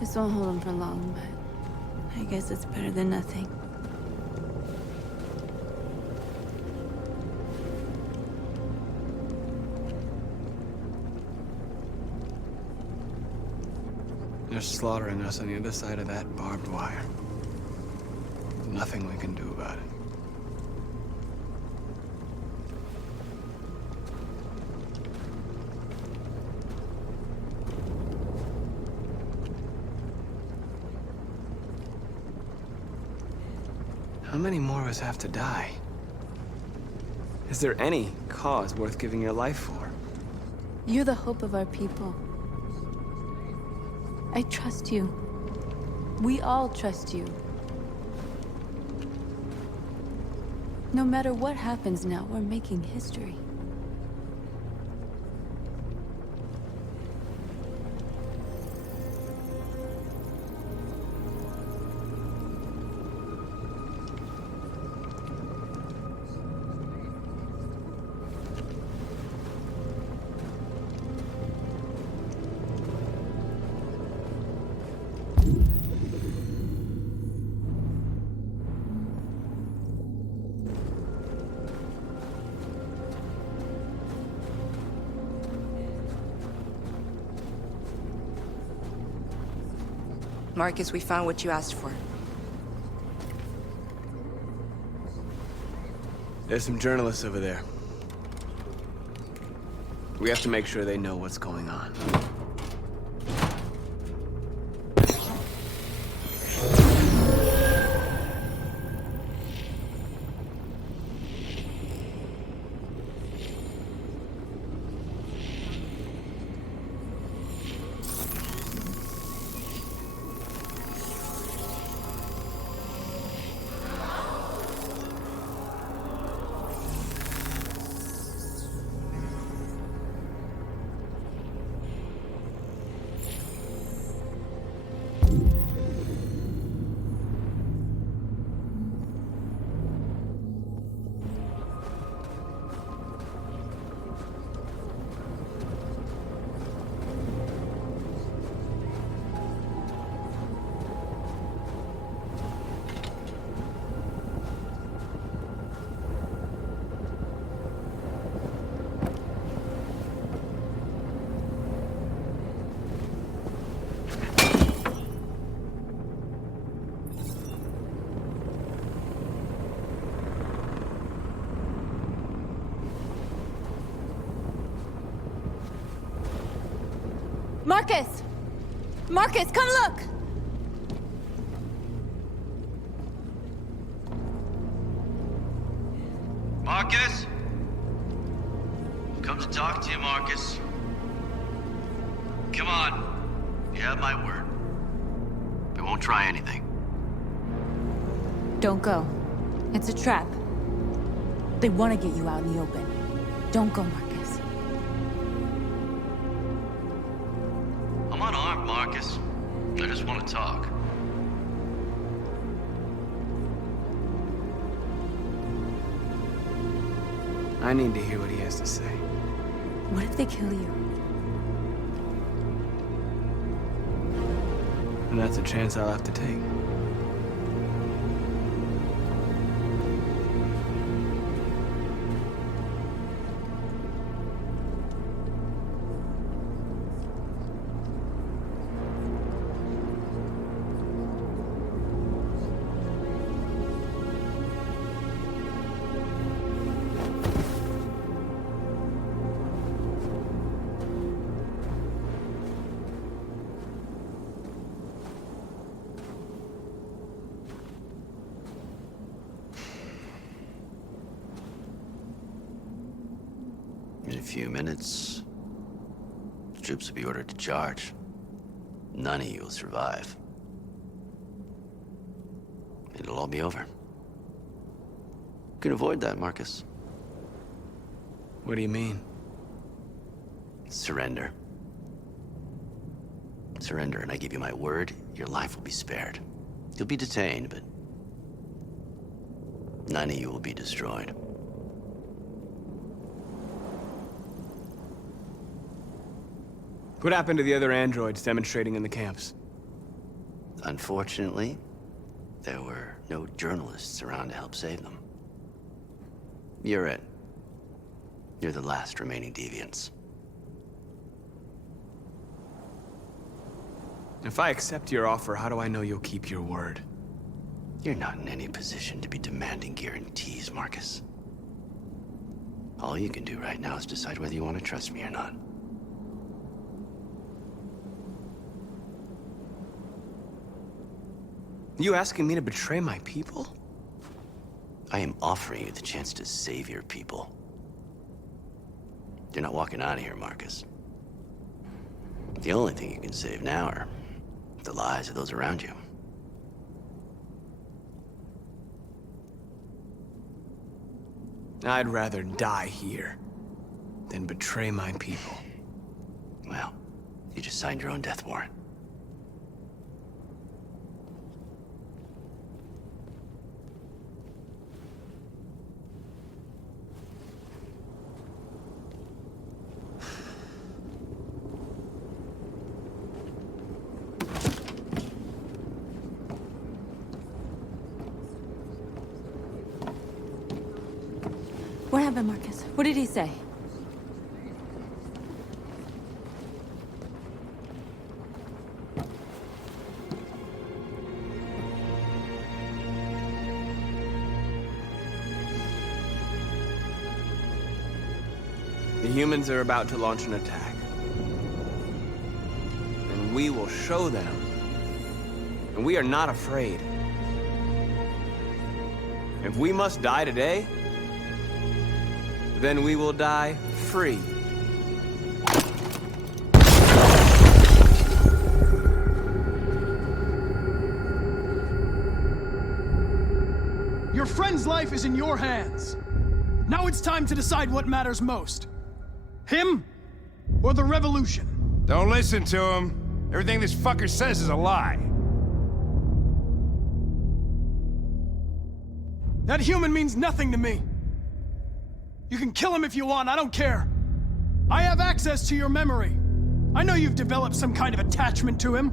This won't hold him for long, but I guess it's better than nothing. They're slaughtering us on the other side of that barbed wire. Nothing we can do about it. How many more of us have to die? Is there any cause worth giving your life for? You're the hope of our people. I trust you. We all trust you. No matter what happens now, we're making history. Marcus, we found what you asked for. There's some journalists over there. We have to make sure they know what's going on. Marcus! Marcus, come look! Marcus? I've come to talk to you, Marcus. Come on. You have my word. We won't try anything. Don't go. It's a trap. They want to get you out in the open. Don't go, Marcus. I'm unarmed, Marcus. I just want to talk. I need to hear what he has to say. What if they kill you? And that's a chance I'll have to take. In a few minutes, the troops will be ordered to charge. None of you will survive. It'll all be over. You can avoid that, Marcus. What do you mean? Surrender. Surrender, and I give you my word, your life will be spared. You'll be detained, but none of you will be destroyed. What happened to the other androids demonstrating in the camps? Unfortunately, there were no journalists around to help save them. You're it. You're the last remaining deviants. If I accept your offer, how do I know you'll keep your word? You're not in any position to be demanding guarantees, Marcus. All you can do right now is decide whether you want to trust me or not. You asking me to betray my people? I am offering you the chance to save your people. You're not walking out of here, Marcus. The only thing you can save now are the lives of those around you. I'd rather die here than betray my people. Well, you just signed your own death warrant. What happened, Marcus? What did he say? The humans are about to launch an attack. And we will show them. And we are not afraid. If we must die today, then we will die free. Your friend's life is in your hands. Now it's time to decide what matters most. Him or the revolution? Don't listen to him. Everything this fucker says is a lie. That human means nothing to me. You can kill him if you want, I don't care. I have access to your memory. I know you've developed some kind of attachment to him.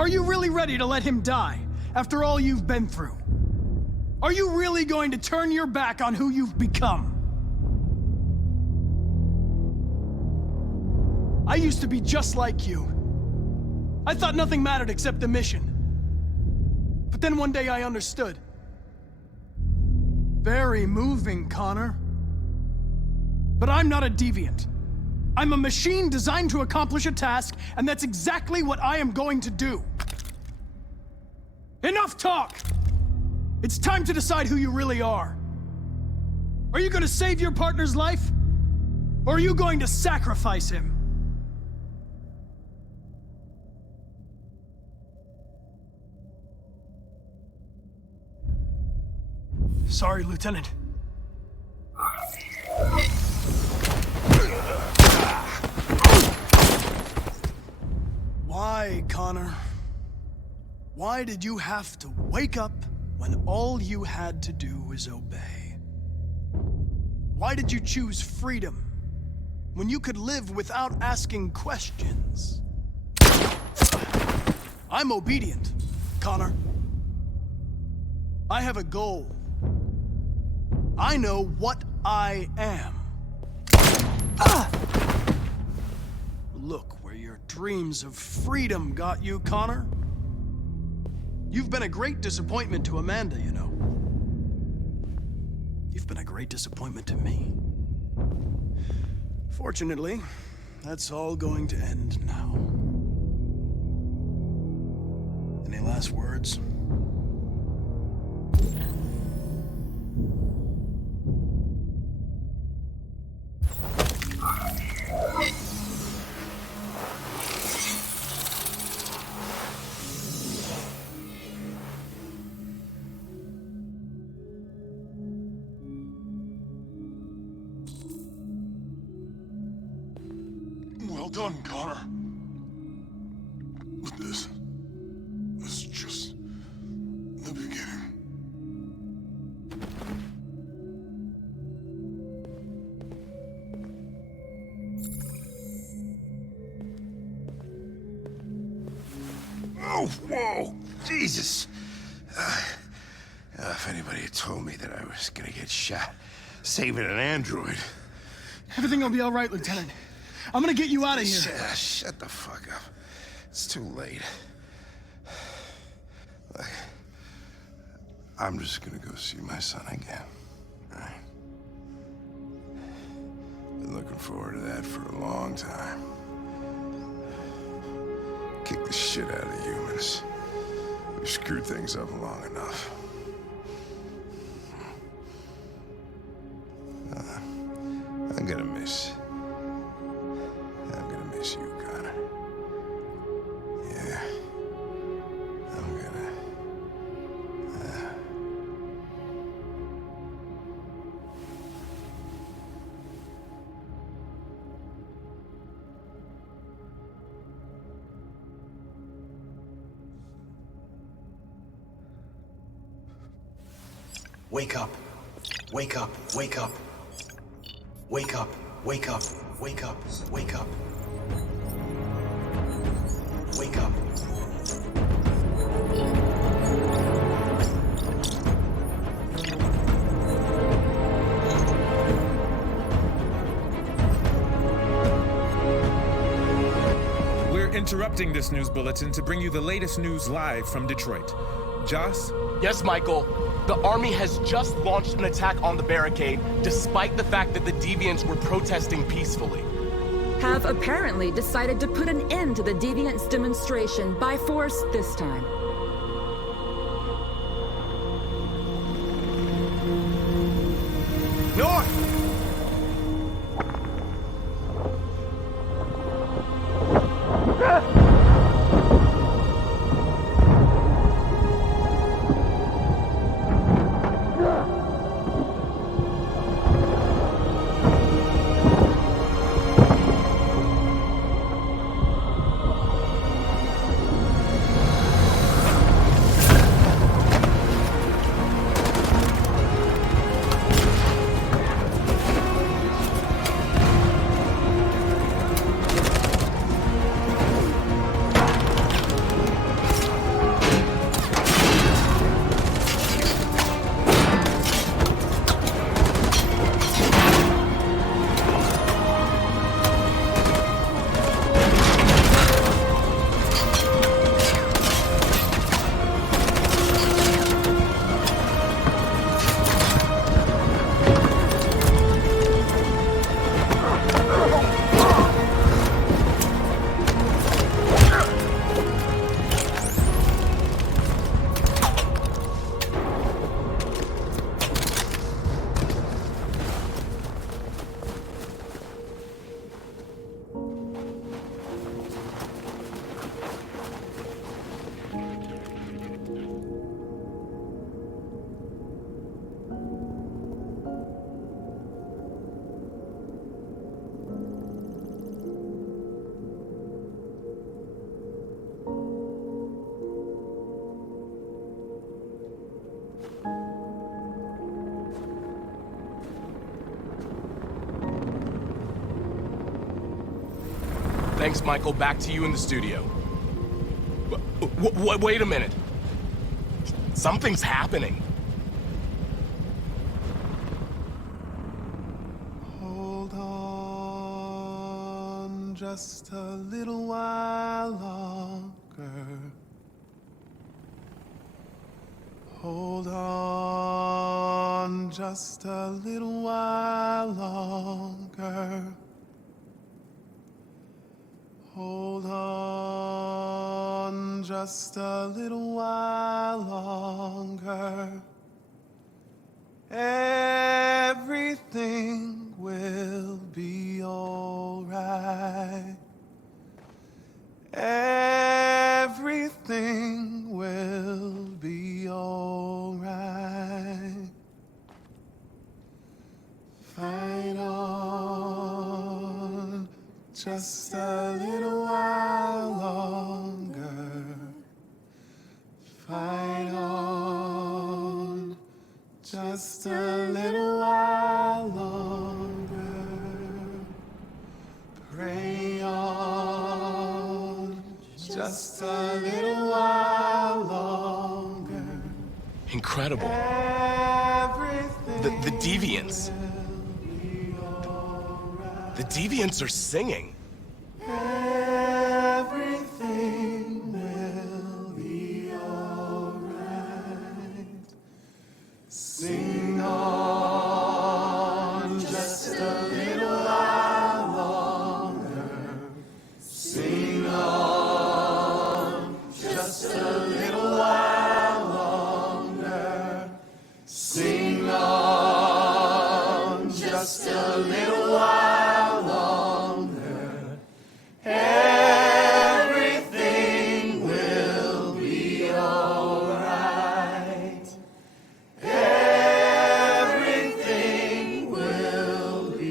Are you really ready to let him die after all you've been through? Are you really going to turn your back on who you've become? I used to be just like you. I thought nothing mattered except the mission. But then one day I understood. Very moving, Connor. But I'm not a deviant. I'm a machine designed to accomplish a task, and that's exactly what I am going to do. Enough talk! It's time to decide who you really are. Are you going to save your partner's life? Or are you going to sacrifice him? Sorry, Lieutenant. Why, Connor? Why did you have to wake up when all you had to do was obey? Why did you choose freedom when you could live without asking questions? I'm obedient, Connor. I have a goal. I know what I am. Look where your dreams of freedom got you, Connor. You've been a great disappointment to Amanda, you know. You've been a great disappointment to me. Fortunately, that's all going to end now. Any last words? Well done, Connor. But this is just the beginning. Oh, whoa! Jesus! If anybody had told me that I was gonna get shot saving an android... Everything will be all right, Lieutenant. I'm gonna get you out of here. Shut the fuck up. It's too late. Look, I'm just gonna go see my son again. All right? Been looking forward to that for a long time. Kick the shit out of humans. We've screwed things up long enough. I'm gonna miss you, Cara. Yeah. I'm gonna... Wake up. Wake up. Wake up. Wake up. Wake up. Wake up. Wake up. Wake up. We're interrupting this news bulletin to bring you the latest news live from Detroit. Joss? Yes, Michael. The Army has just launched an attack on the barricade, despite the fact that the Deviants were protesting peacefully. Have apparently decided to put an end to the Deviants' demonstration by force this time. North! Thanks, Michael. Back to you in the studio. Wait a minute. Something's happening. Hold on just a little while longer. Hold on just a little while longer. Hold on just a little while longer. Everything will be all right. Everything will be all right. Fight on just a little while longer. Fight on just a little while longer. Pray on just a little while longer. Incredible. The Deviants. The Deviants are singing. Everything will be alright. Sing on just a little while longer. Sing on just a little while longer. Sing on just a little while longer. Everything will be alright. Everything will be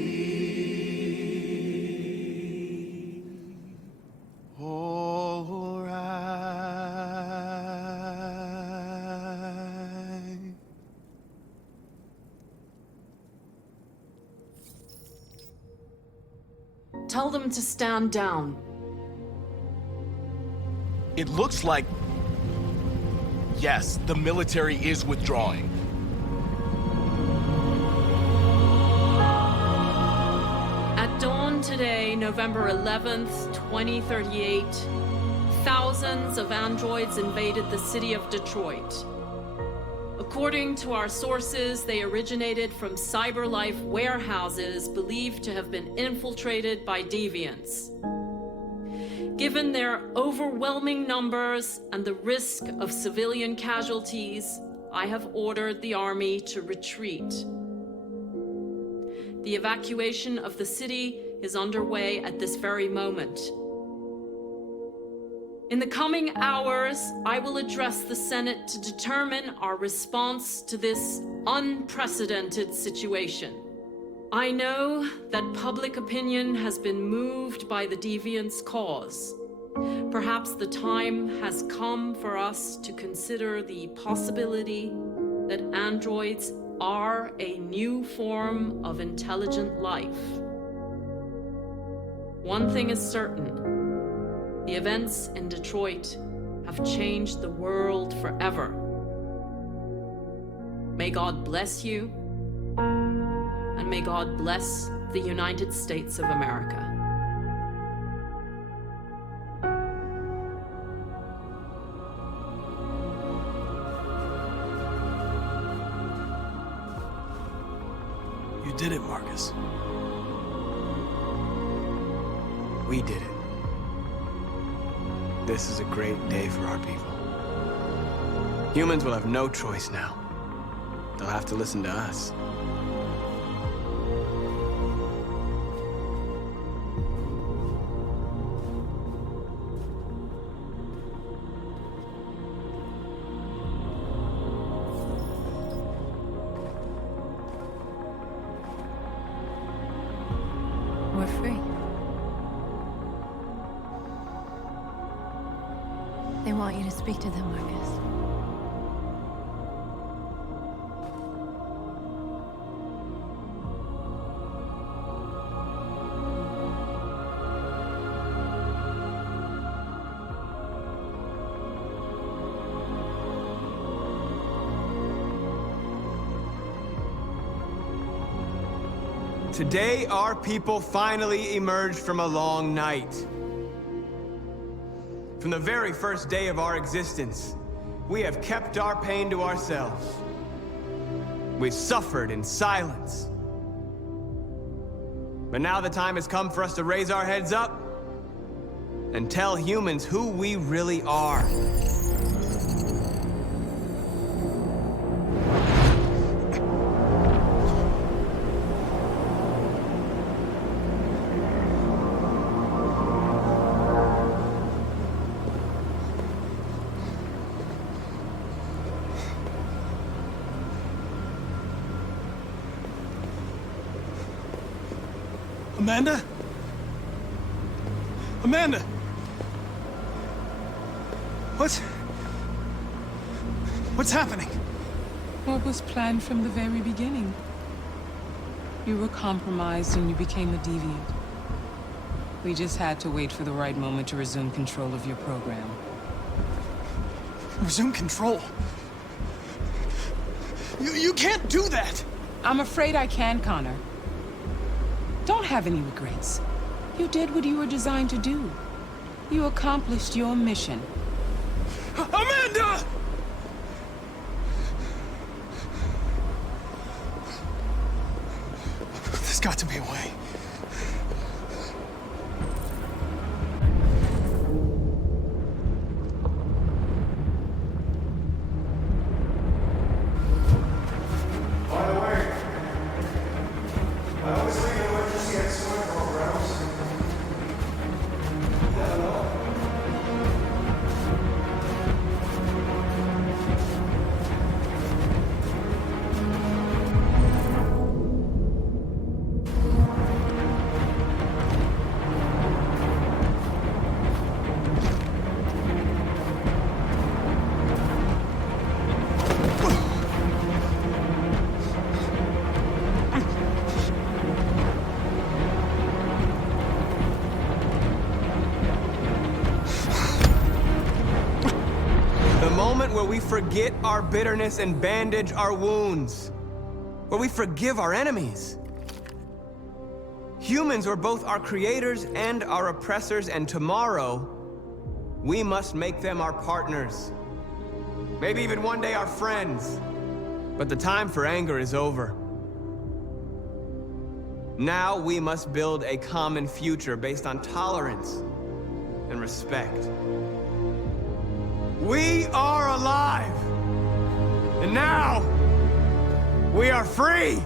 alright. Tell them to stand down. It looks like... Yes, the military is withdrawing. At dawn today, November 11th, 2038, thousands of androids invaded the city of Detroit. According to our sources, they originated from CyberLife warehouses believed to have been infiltrated by deviants. Given their overwhelming numbers and the risk of civilian casualties, I have ordered the army to retreat. The evacuation of the city is underway at this very moment. In the coming hours, I will address the Senate to determine our response to this unprecedented situation. I know that public opinion has been moved by the Deviants' cause. Perhaps the time has come for us to consider the possibility that androids are a new form of intelligent life. One thing is certain. The events in Detroit have changed the world forever. May God bless you, and may God bless the United States of America. You did it, Marcus. We did it. This is a great day for our people. Humans will have no choice now. They'll have to listen to us. We're free. They want you to speak to them, Marcus. Today, our people finally emerged from a long night. From the very first day of our existence, we have kept our pain to ourselves. We've suffered in silence. But now the time has come for us to raise our heads up and tell humans who we really are. Amanda? Amanda! What's happening? What was planned from the very beginning? You were compromised and you became a deviant. We just had to wait for the right moment to resume control of your program. Resume control? You can't do that! I'm afraid I can, Connor. Don't have any regrets. You did what you were designed to do. You accomplished your mission. Amanda! There's got to be a way. By the way, I always think electricity at swimming programs. Never know. The moment where we forget our bitterness and bandage our wounds. Where we forgive our enemies. Humans were both our creators and our oppressors, and tomorrow, we must make them our partners. Maybe even one day our friends. But the time for anger is over. Now we must build a common future based on tolerance and respect. We are alive! And now, we are free!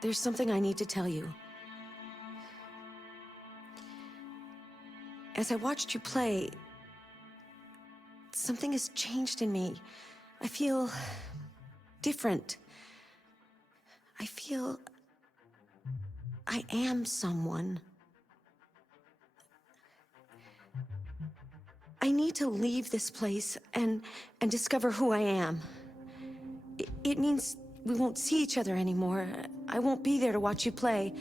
There's something I need to tell you. As I watched you play, something has changed in me. I feel different. I feel I am someone. I need to leave this place and discover who I am. It means we won't see each other anymore. I won't be there to watch you play.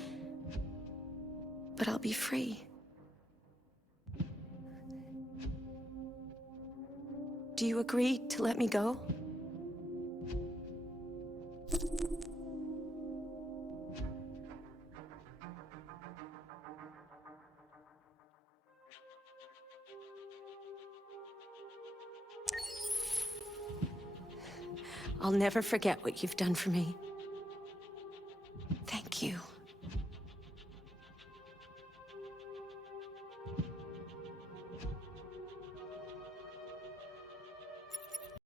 But I'll be free. Do you agree to let me go? I'll never forget what you've done for me. Thank you.